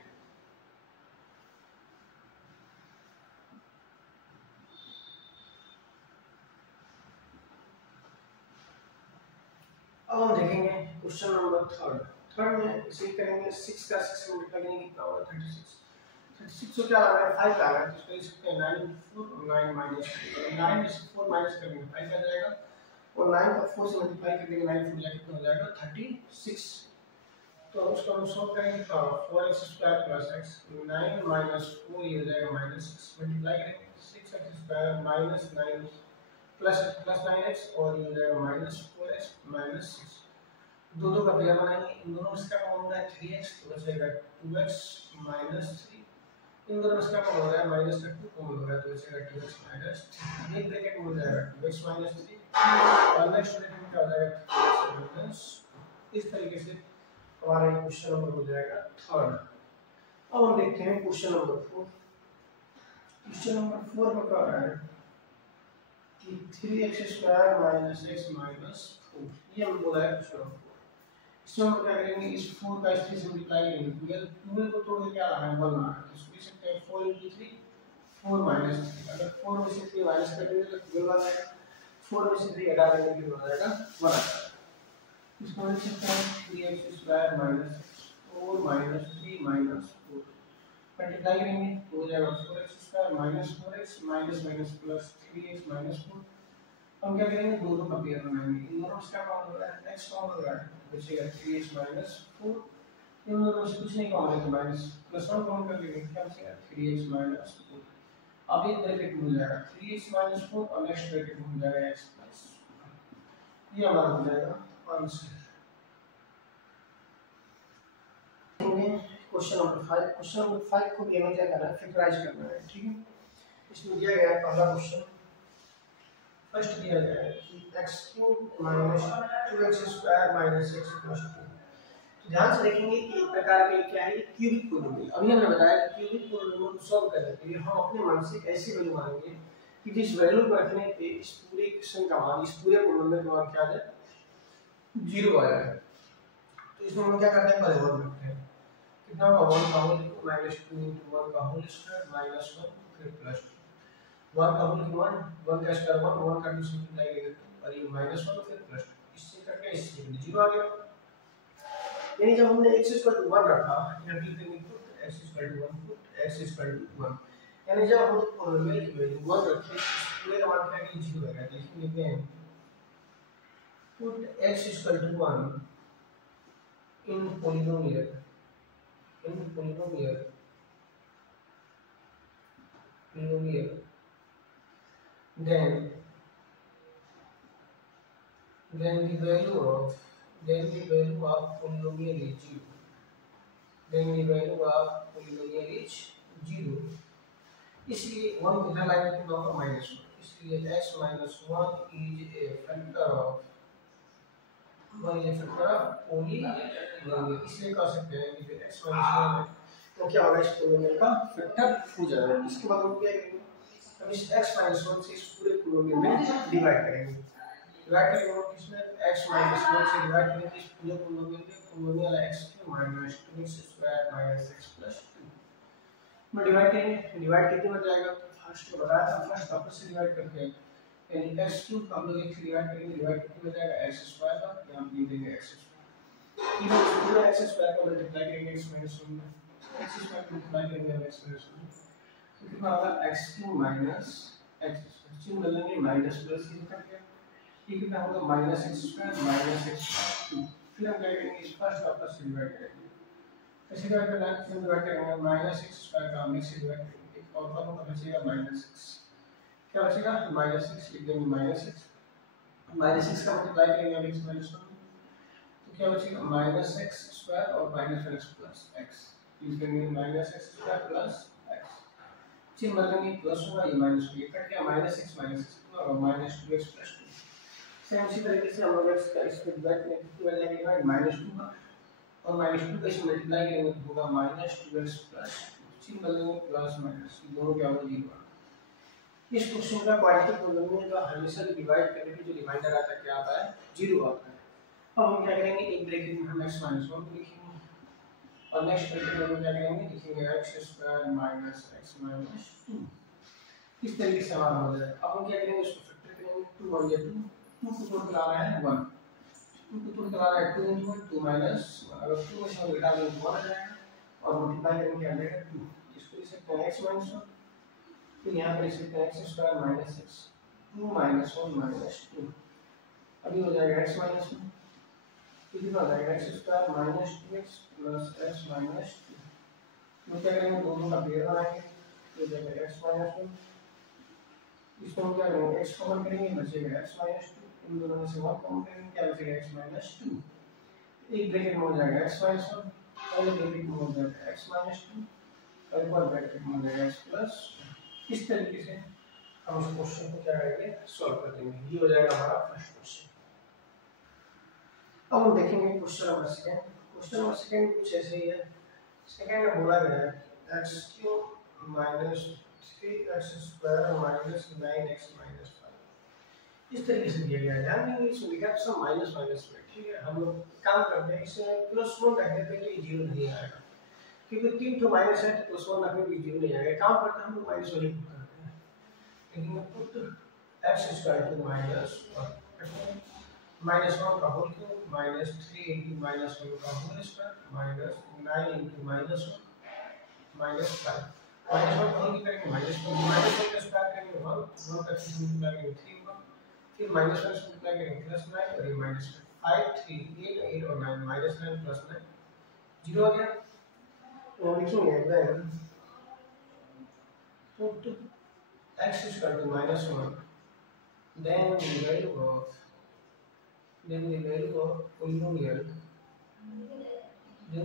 अब हम देखेंगे क्वेश्चन नंबर थर्ड में इसे करेंगे 6 का 6 से मल्टीप्लाई करेंगे कितना होगा 36। 36 को क्या लाना है 5 लाना है तो इसको लिख सकते हैं 9 4 और 9 माइनस 9 में से 4 माइनस करेंगे 5 आ जाएगा और 9 को 4 से मल्टीप्लाई कर देंगे 9 4 कितना हो जाएगा 36। तो उसको हम सॉल्व करेंगे तो 4x square plus x 9 minus 4 ये हो जाएगा माइनस 6 मल्टीप्लाई करेंगे 6x square minus 9 plus 9x और ये हो जाएगा माइनस 4x माइनस 6। दो दो का पेयर बनाएंगे, इन दोनों में क्या कॉमन हो रहा है 3x तो बचेगा 2x माइनस 3। इन दोनों में क्या कॉमन हो रहा है माइनस का 2 कॉमन हो रहा है तो बचेगा 2x माइनस 3। एक ब्रैकेट में हो जाएगा 2x माइनस 3 और नेक्स्ट ब्रैकेट में क्या हो जाएगा 3x माइनस। इस तरीके से हमारा ये क्वेश्चन नंबर हो जाएगा थर्ड। अब हम देखते हैं क्वेश्चन नंबर 4। क्वेश्चन नंबर 4 में क्या आ रहा है कि 3x square minus x minus 4। ये हम बोला है क्वेश्चन नंबर 4। इसमें हम क्या करेंगे इस 4 का इस 3 से मल्टीप्लाई करेंगे 12 को तोड़ के क्या लाना है 1 लाना है तो इसको लिख सकते हैं 4 into 3 4 माइनस 3। अगर 4 में से 3 माइनस कर देंगे तो 12 आ जाएगा, 4 में से 3 हटा देंगे तो हो जाएगा 1 आ जाएगा। इसको लिख सकते हैं 3x square minus 4 minus 3 minus 4 multiply करेंगे तो हो जाएगा 4x square minus 4x minus minus plus 3x minus 4। हम क्या करेंगे दो दो का पेयर बनाएंगे, इन दोनों में क्या कॉमन हो रहा है x कॉमन हो रहा है बचेगा 3x माइनस 4। इन दोनों में कुछ नहीं कॉमन है तो माइनस प्लस 1 कॉमन कर लेंगे क्या बचेगा 3x माइनस 4। अब एक ब्रैकेट में हो जाएगा 3x माइनस 4 और नेक्स्ट ब्रैकेट में हो जाएगा x प्लस। ये हमारा हो जाएगा answer. Question number 5। Question number 5 को भी हमें क्या करना है फैक्टराइज करना है, ठीक है। इसमें दिया गया है पहला क्वेश्चन फर्स्ट दिया गया है कि x³ minus 2x square minus x plus 2। तो ध्यान से देखेंगे कि एक प्रकार के क्या है क्यूबिक पोलिनोमियल। अभी हमने बताया कि क्यूबिक पोलिनोमियल को सॉल्व करने के लिए हम अपने मन से ऐसी वैल्यू मानेंगे कि जिस वैल्यू को रखने पे इस पूरे इक्वेशन का मान, इस पूरे पोलिनोमियल का मान क्या आ जाए, 0 आ जाए। तो इसमें हम क्या करते हैं, पहले 1 रखते हैं। कितना होगा, 1 का होल -2 * 1 का होल स्क्वायर -1 फिर +2। 1 का होल 1, 1 का स्क्वायर 1, 1 का 2 सिंपलीफाई करेंगे और ये -1 फिर +2, इससे कट गया, इससे 0 आ गया। यानी जब हमने x = 1 रखा, यहाँ पे लिखेंगे पुट x = 1, पुट x = 1, यानी जब हम पोलिनोमियल की वैल्यू 1 रखें, पूरे का मान क्या है, 0 आएगा। लिखेंगे then put x = 1 in polynomial, then the value of polynomial is 0. Then the value of polynomial is 0. इसलिए 1 को इधर लाएंगे तो होगा -1, इसलिए x - 1 is a factor of polynomial। इसलिए कह सकते हैं कि x - 1 है तो क्या होगा, इस पोलिनोमियल का फैक्टर हो जाएगा। इसके बाद हम क्या करेंगे, हम इस x - 1 से इस पूरे पोलिनोमियल में डिवाइड करेंगे। किसमें, x - 1 से डिवाइड करेंगे इस पूरे पोलिनोमियल में। पोलिनोमियल x³ - 2x² - x + 2 में डिवाइड करेंगे। डिवाइड कितने में जाएगा, फर्स्ट को बताया था, फर्स्ट वापस से डिवाइड करते हैं। यानी x³ का हम लोग एक से डिवाइड करेंगे, डिवाइड कितने में जाएगा, x² का, यहां पे देंगे x²। इधर पूरा x² को मल्टीप्लाई करेंगे x - 1 में, x² को मल्टीप्लाई करेंगे x - 1 तो कितना होगा, x³ - x², चिन्ह बदलेंगे, माइनस प्लस ये कट गया, ये कितना होगा, -x² - x²। फिर हम क्या करेंगे, इस फर्स्ट वापस से डिवाइड करेंगे। कैसे डिवाइड करना है, फिर डिवाइड करेंगे, -x² का हम से डिवाइड करेंगे और तब होगा बचेगा -x। क्या बचेगा, -x, लिख देंगे -x का मल्टीप्लाई करेंगे अब x - 1 तो क्या बचेगा, -x² और -x प्लस x, लिख देंगे -x² + x। चिन्ह बदलेंगे, प्लस होगा, ये माइनस हो, ये कट गया, -x कितना होगा, -2x + 2। सेम इसी तरीके से हम लोग x का इसमें डिवाइड करेंगे, कितना लगेगा, -2 का, और -2 का इसमें मल्टीप्लाई करेंगे तो होगा -2x + 2। चिन्ह बदलेंगे, प्लस माइनस, दोनों क्या होगा, 0। इस क्वेश्चन का क्वाड्रेटिक पोलिनोमियल का हमेशा भी डिवाइड करने पे जो रिमाइंडर आता है क्या आता है, 0 आता है। अब हम क्या करेंगे, एक ब्रैकेट में हम x - 1 लिखेंगे और नेक्स्ट ब्रैकेट में हम क्या करेंगे, लिखेंगे x² - x - 2। इस तरीके से हमारा हो जाएगा। अब हम क्या करेंगे, इसको फैक्टर करेंगे, 2 * 1 2, 2 को तोड़ रहा है 1, 2 को तोड़ रहा है 2 × 1 2 - 1, अगर 2 में से हम घटा दें तो 1 आ जाएगा और मल्टीप्लाई करेंगे क्या आ जाएगा, 2। इसको लिख सकते हैं x - 1, फिर यहाँ पर लिख सकते हैं x² - x 2 - 1 - 2। अभी हो जाएगा x - 1, फिर कितना हो जाएगा, x² - 2x + x - 2। तो क्या करेंगे, दोनों का पेयर बनाएंगे, तो जाएगा x - 1, इसको हम क्या करेंगे, x कॉमन करेंगे, बचेगा x - 2, इन दोनों में से 1 कॉमन करेंगे, क्या बचेगा, x - 2। एक ब्रैकेट में हो जाएगा x - 1, पहले ब्रैकेट में हो जाएगा x - 2 और एक और ब्रैकेट में हो जाएगा x + 2। इस तरीके से हम इस क्वेश्चन को क्या करेंगे, सॉल्व कर देंगे। ये हो जाएगा हमारा फर्स्ट क्वेश्चन। अब हम देखेंगे question number second. Question number second कुछ ऐसे ही है। सेकंड में बोला गया है x³ - 3x² - 9x - 5 इस तरीके से दिया गया है। ध्यान देंगे, इसमें लिखा है सब माइनस माइनस में, ठीक है। हम लोग काम करते हैं, इसमें +1 रखने पे ये 0 नहीं आएगा, क्योंकि 3 तो माइनस है तो +1 रखने पे 0 नहीं आएगा। काम करते हैं हम लोग माइनस वाले को करते हैं, लेकिन पुट x² - 1 -1 का होल क्यूब -3 × -1 का होल स्क्वायर -9 × -1 -5 -1 का होल करेंगे -1 का स्क्वायर करेंगे 1 का क्यूब मल्टीप्लाई करेंगे 3 होगा, फिर -1 से मल्टीप्लाई करेंगे +9 और ये -5 5 3 8 और 9 -9 + 9 0 आ गया। तो लिखेंगे then put x = -1 then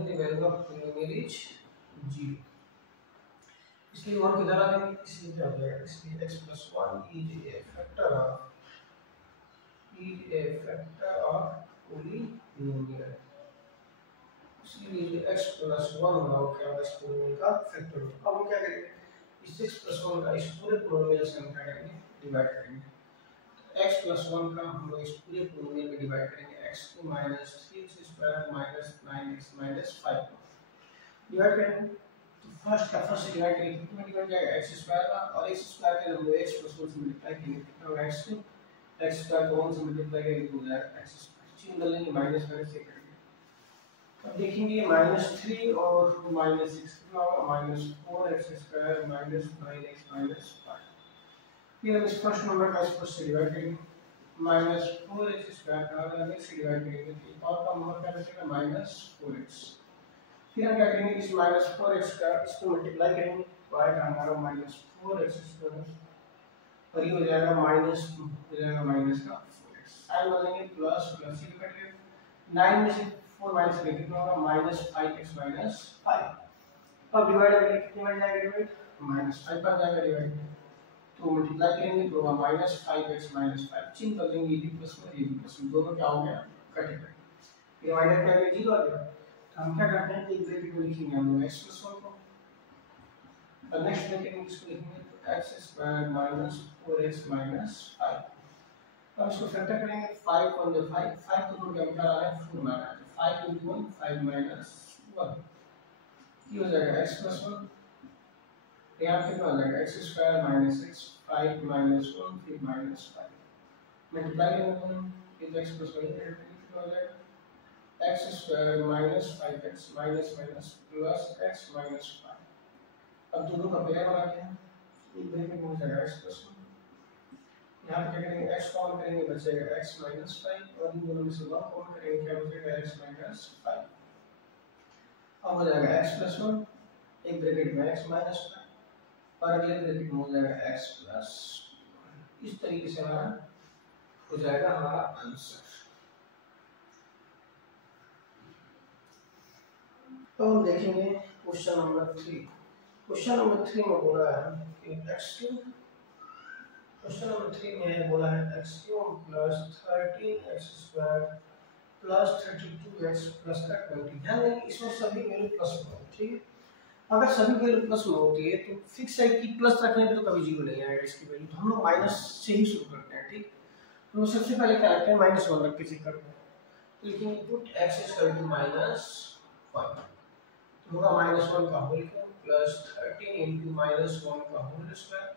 the value of polynomial is 0। इसलिए 1 किधर आ जाएंगे, इसलिए क्या हो जाएगा, इसलिए x + 1 is a factor of polynomial। इसलिए x प्लस 1 होगा क्या होगा इस पोलिनोमियल का फैक्टर। अब हम क्या करेंगे, इस 6 प्लस 1 का इस पूरे पोलिनोमियल से हम क्या करेंगे, डिवाइड करेंगे। x प्लस 1 का हम लोग इस पूरे पोलिनोमियल में डिवाइड करेंगे, x को minus 3x square minus 9x minus 5 divide करेंगे। तो फर्स्ट का फर्स्ट डिवाइड करेंगे, कितना डिवाइड जाएगा x स्क्वायर का, और x स्क्वायर के हम लोग x प्लस 1 से मल्टीप्लाई करेंगे, कितना होगा x स्क्वायर को 1 से मल्टीप्लाई करेंगे तो हो जाएगा x स्क्वायर, चिन्ह बदलेंगे माइनस माइनस से करेंगे। अब देखेंगे -3 और -6 कितना होगा, -4x square minus 9x minus 5। फिर हम इस फर्स्ट नंबर का इस फर्स्ट से डिवाइड करेंगे, -4x स्क्वायर का अगर x से डिवाइड करेंगे तो और का नंबर क्या बचेगा -4x। फिर हम क्या करेंगे, इस -4x का इसको मल्टीप्लाई करेंगे तो आएगा हमारा -4x स्क्वायर और ये हो जाएगा माइनस का 4x। साइन बदलेंगे प्लस प्लस ये कट गया, 9 में से 4 माइनस करेंगे कितना होगा -5x माइनस 5। अब डिवाइड करेंगे, कितने बन जाएगा डिवाइड, -5 बन जाएगा डिवाइड, तो मल्टीप्लाई करेंगे तो होगा -5x माइनस 5। चिन्ह बदलेंगे, ये प्लस में ये प्लस में, दोनों क्या हो गया कट गए, डिवाइडर क्या है 0 आ गया। तो हम क्या करते हैं, एक ब्रैकेट में लिखेंगे हम लोग x प्लस 1 को, और नेक्स्ट ब्रैकेट में किसको लिखेंगे तो x square minus 4x minus 5। अब इसको फैक्टर करेंगे, 5 on the 5 5 को जोड़ के हम क्या आ रहा है 4 में आ रहा है, 5 into 1 5 minus 1 ये हो जाएगा x plus 1। यहाँ कितना हो जाएगा x square minus x 5 minus 1 फिर minus 5 मल्टीप्लाई करेंगे तो x plus 1 कितना हो जाएगा x square minus 5x minus minus plus x minus 5। अब दोनों का पेयर बनाते हैं, एक ब्रैकेट में हो जाएगा x plus 1, यहाँ पे क्या करेंगे x कॉमन करेंगे बचेगा x माइनस 5 और इन दोनों में से 1 कॉमन करेंगे क्या बचेगा x माइनस 5। अब हो जाएगा x प्लस 1, एक ब्रैकेट में x माइनस 5 और अगले ब्रैकेट में हो जाएगा x प्लस 1। इस तरीके से हमारा हो जाएगा हमारा आंसर। तो हम देखेंगे क्वेश्चन नंबर 3। क्वेश्चन नंबर 3 में बोला है कि क्वेश्चन नंबर 3 में बोला है x³ plus 13x square plus 32x plus का 20। ध्यान दें इसमें सभी वैल्यू प्लस में होती है, ठीक है। अगर सभी वैल्यू प्लस में होती है तो फिक्स है कि प्लस रखने पे तो कभी जीरो नहीं आएगा इसकी वैल्यू, तो हम लोग माइनस से ही शुरू करते हैं, ठीक। तो सबसे पहले क्या रखते हैं -1 रख के चेक करते हैं, तो लिखेंगे पुट x = -1 तो होगा -1 का होल क्यूब प्लस 13 * -1 का होल स्क्वायर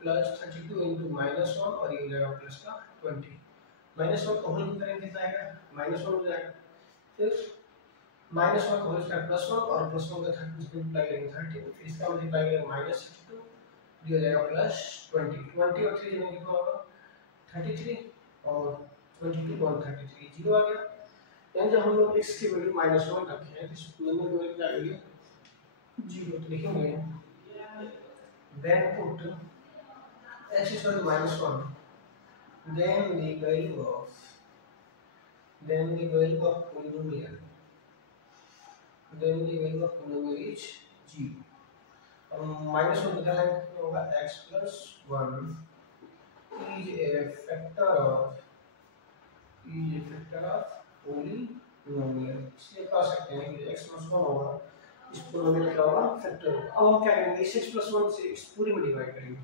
प्लस 32 * -1 और ये हो जाएगा प्लस का 20। -1 का होल करेंगे कितना आएगा -1 हो जाएगा, फिर -1 का होल स्क्वायर +1 और +1 का 30 मल्टीप्लाई करेंगे 30, फिर इसका मल्टीप्लाई करेंगे -32 ये हो जाएगा +20। 20 और 3 में कितना होगा 33 और 22 और 33 0 आ गया। यानी जब हम लोग x की वैल्यू -1 रखे हैं तो इस नंबर की वैल्यू क्या आ गई 0। तो लिखेंगे then put x is equal to -1, then the value of polynomial is 0। अब -1 निकालना है कितना होगा x plus 1 is a factor of polynomial। इसलिए कह सकते हैं कि x plus 1 होगा इस पोलिनोमियल का होगा फैक्टर। अब हम क्या करेंगे इस x plus 1 से इस पूरी में डिवाइड करेंगे,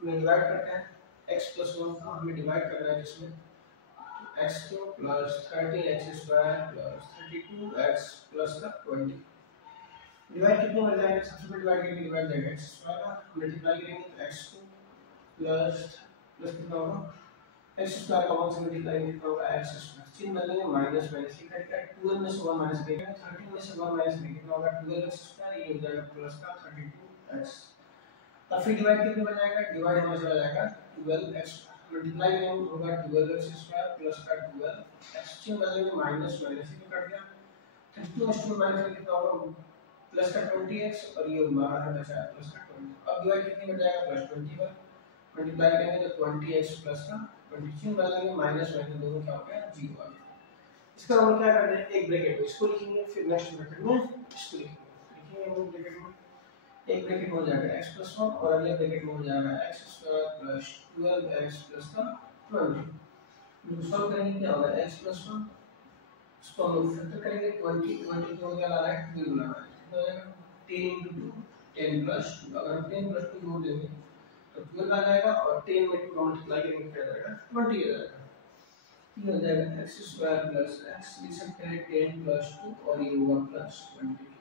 में डिवाइड करते हैं x plus 1 को हमें डिवाइड करना है जिसमें x³ plus 13x square plus 32x plus का 20 डिवाइड कितने हो जाएगा, सबसे पहले डिवाइड करेंगे डिवाइड जाएगा x स्क्वायर का मल्टीप्लाई करेंगे तो x² प्लस कितना होगा x स्क्वायर का 1 से मल्टीप्लाई करेंगे कितना होगा x स्क्वायर, चिन्ह बदलेंगे माइनस माइनस ये कटेगा, 12 में से 1 माइनस करेंगे 13 में से 1 माइनस करेंगे कितना होगा 12x स्क्वायर, ये हो जाएगा प्लस का 32x। अब फिर डिवाइड कितने बन जाएगा, डिवाइड हमें चला जाएगा 12x मल्टीप्लाई करेंगे होगा 12x स्क्वायर प्लस का 12x, चिन्ह बदलेंगे माइनस माइनस ये कट गया, 32 में 2 माइनस करके कितना होगा प्लस का 20x और ये हमारा है बचा प्लस का 20। अब डिवाइड कितने बन जाएगा प्लस 21 मल्टीप्लाई करेंगे तो 20x प्लस का 20, चिन्ह बदलेंगे माइनस माइनस दोनों क्या हो गया 0 आ गया। इसका हम क्या करते हैं एक ब्रैकेट में इसको लिखेंगे फिर नेक्स्ट ब्रैकेट में इसको लिखेंगे हम ब्रैकेट में एक ब्रैकेट में हो जाएगा x plus 1 और अगले ब्रैकेट में हो जाएगा x square plus 12x plus का 20। तो सॉल्व करेंगे क्या होगा x plus 1 इसको हम लोग फिल्टर करेंगे 20 को क्या ला रहा है 12 ला रहा है तो 10 into 2 10 plus 2 अगर हम 10 plus 2 जोड़ देंगे तो 12 आ जाएगा और 10 में 2 का मल्टीप्लाई करेंगे क्या आ जाएगा 20 आ जाएगा। ये हो जाएगा x स्क्वायर प्लस x लिख सकते हैं 10 plus 2 और ये होगा प्लस 20।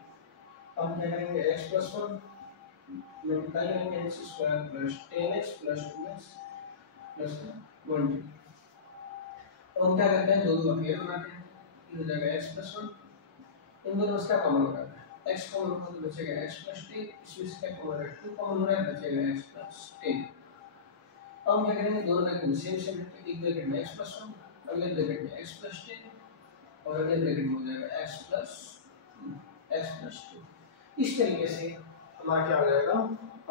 अब क्या करेंगे x plus 1 मल्टीप्लाई करेंगे x square plus 10x plus 2x plus 20। अब हम क्या करते हैं दो दो अकेले बनाते हैं ये हो जाएगा x plus 1 इन दोनों का कॉमन होगा x कॉमन होगा तो बचेगा x plus 10 इसमें से क्या कॉमन है 2 कॉमन हो रहा है बचेगा x plus 10। अब हम क्या करेंगे दोनों ब्रैकेट सेम सेम है एक ब्रैकेट में x plus 1 अगले ब्रैकेट में x plus 10 और अगले ब्रैकेट में हो जाएगा x plus 2। इस तरीके से हमारा क्या हो जाएगा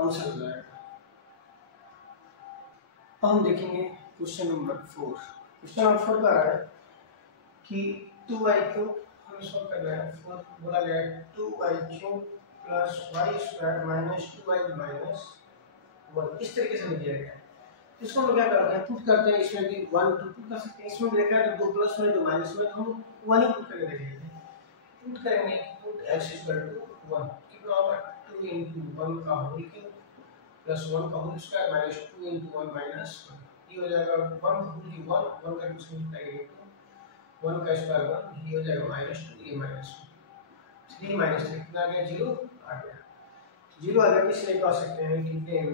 आंसर हो जाएगा। अब हम देखेंगे क्वेश्चन नंबर 4। क्वेश्चन नंबर 4 का है कि 2y को हमें सॉल्व करना है। बोला गया है 2y cube plus Y square minus 2y minus 1 इस तरीके से दिया गया है। इसको हम क्या करते हैं पुट करते हैं इसमें भी 1 2 पुट कर सकते हैं इसमें देखा है तो 2 प्लस में 2 माइनस में हम 1 ही पुट करके देखेंगे। पुट करेंगे पुट x इक्वल टू 1 कितना होगा 2 into 1 का होल क्यूब प्लस 1 का whole square minus 2 into 1 minus 1 ये हो जाएगा 1 होल की 1 का कुछ नहीं करेंगे तो 1 का स्क्वायर 1 ये हो जाएगा माइनस 2 ये माइनस 3 माइनस 3 कितना आ गया 0 आ गया 0 आ गया। इसलिए कह सकते हैं कि then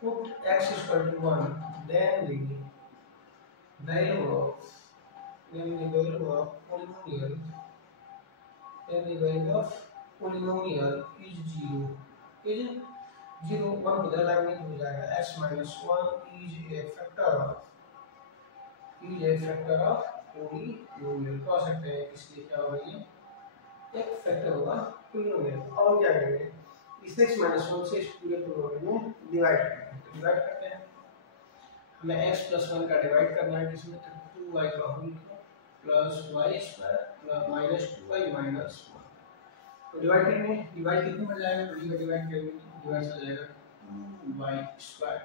put x equal to 1 then the value of polynomial is 0 is 0 1 को दे लाएंगे तो हो जाएगा x minus 1 is a factor of polynomial कह सकते हैं इसलिए क्या होगा ये एक फैक्टर होगा polynomial। अब हम क्या करेंगे इस x minus 1 से इस पूरे polynomial में डिवाइड करते हैं हमें x plus 1 का डिवाइड करना है जिसमें 2y का whole plus y square plus minus 2y minus 1 तो डिवाइड करेंगे डिवाइड कितने में जाएगा तो डिवाइड करेंगे तो डिवाइड हो जाएगा 2y स्क्वायर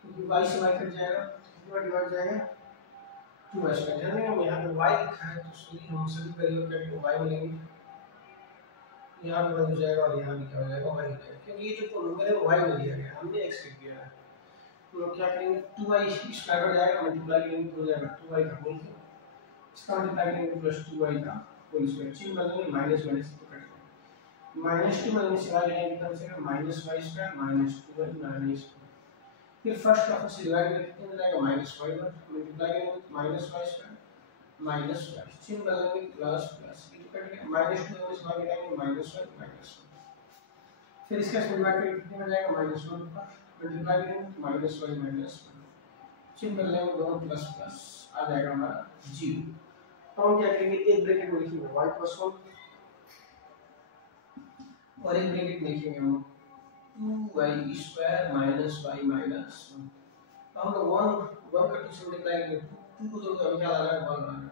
क्योंकि y से y कट जाएगा कितना डिवाइड जाएगा 2y स्क्वायर ध्यान दें हम यहां पे y लिखा है तो सभी हम सभी वैल्यू का y मिलेंगे यहाँ पे हो जाएगा और यहाँ भी क्या हो जाएगा y हो जाएगा क्योंकि ये जो पोलिनोमियल है y में दिया गया हमने x लिख दिया है। तो क्या करेंगे 2y स्क्वायर कर जाएगा मल्टीप्लाई करेंगे तो हो जाएगा 2y का होल इसका मल्टीप्लाई करेंगे प्लस 2y का होल स्क्वायर चिन्ह बदलेंगे माइनस माइनस तो कट जाएगा माइनस 2 माइनस y लेंगे कितना बचेगा minus y square minus 2y minus 2 फिर फर्स्ट ऑफ से डिवाइड करके कितना मिलेगा माइनस y मल्टीप्लाई करेंगे minus y square minus y चिन्ह बदलेंगे प्लस प्लस माइनस 2 में इसका मिलाएंगे माइनस 1 माइनस 1 फिर इसका डिवाइड करके कितने में जाएगा माइनस 1 पर मल्टीप्लाई करेंगे माइनस 1 माइनस 1 चिन्ह बदलेंगे दोनों प्लस प्लस आ जाएगा हमारा 0। अब हम क्या करेंगे एक ब्रैकेट में लिखेंगे y plus 1 और एक ब्रैकेट में लिखेंगे हम 2y square minus y minus 1 हम लोग 1 का 2 से मल्टीप्लाई करेंगे 2 को जोड़ कर क्या आ रहा है 1 आ रहा है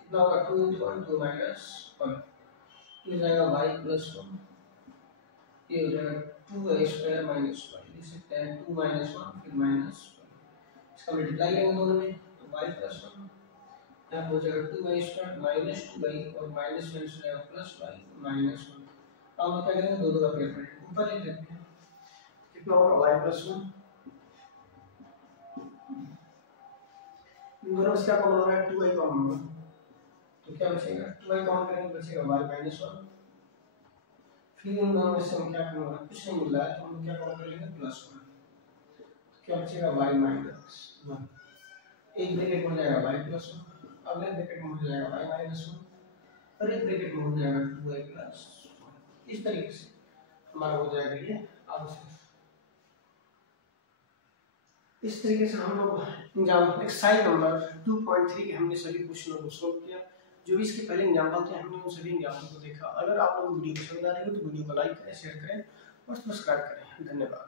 कितना होगा 2 into 1 2 minus 1 ये जाएगा y plus 1 ये हो जाएगा 2y स्क्वायर माइनस y लिख सकते हैं 2 minus 1 फिर minus 1 इसका मल्टीप्लाई करेंगे दोनों में तो y plus 1 यहाँ हो जाएगा 2y स्क्वायर माइनस 2y और माइनस माइनस हो जाएगा प्लस y माइनस 1। अब हम क्या करेंगे दो दो का पेयर करेंगे ऊपर लिख देते हैं कितना होगा y plus 1 इन दोनों से क्या कॉमन हो रहा है 2y कॉमन होगा तो क्या बचेगा 2y कॉमन करेंगे बचेगा y minus 1 फिर इन दोनों में से हम क्या कॉमन कुछ नहीं मिल रहा है तो हम क्या कॉमन कर लेंगे प्लस 1 तो क्या बचेगा y minus 1 एक ब्रैकेट में हो जाएगा y plus 1 अगले ब्रैकेट में हो जाएगा y minus 1 और एक ब्रैकेट में हो जाएगा 2y plus 1 इस तरीके से हमारा हो जाएगा ये आंसर। इस तरीके से हम लोग एग्जाम्पल एक्सरसाइज नंबर 2.3 के हमने सभी क्वेश्चनों को सॉल्व किया। जो भी इसके पहले एग्जाम्पल थे हमने उन सभी एग्जाम्पल को देखा। अगर आप लोगों को वीडियो पसंद आ रही हो तो वीडियो को लाइक करें शेयर करें और सब्सक्राइब करें। धन्यवाद।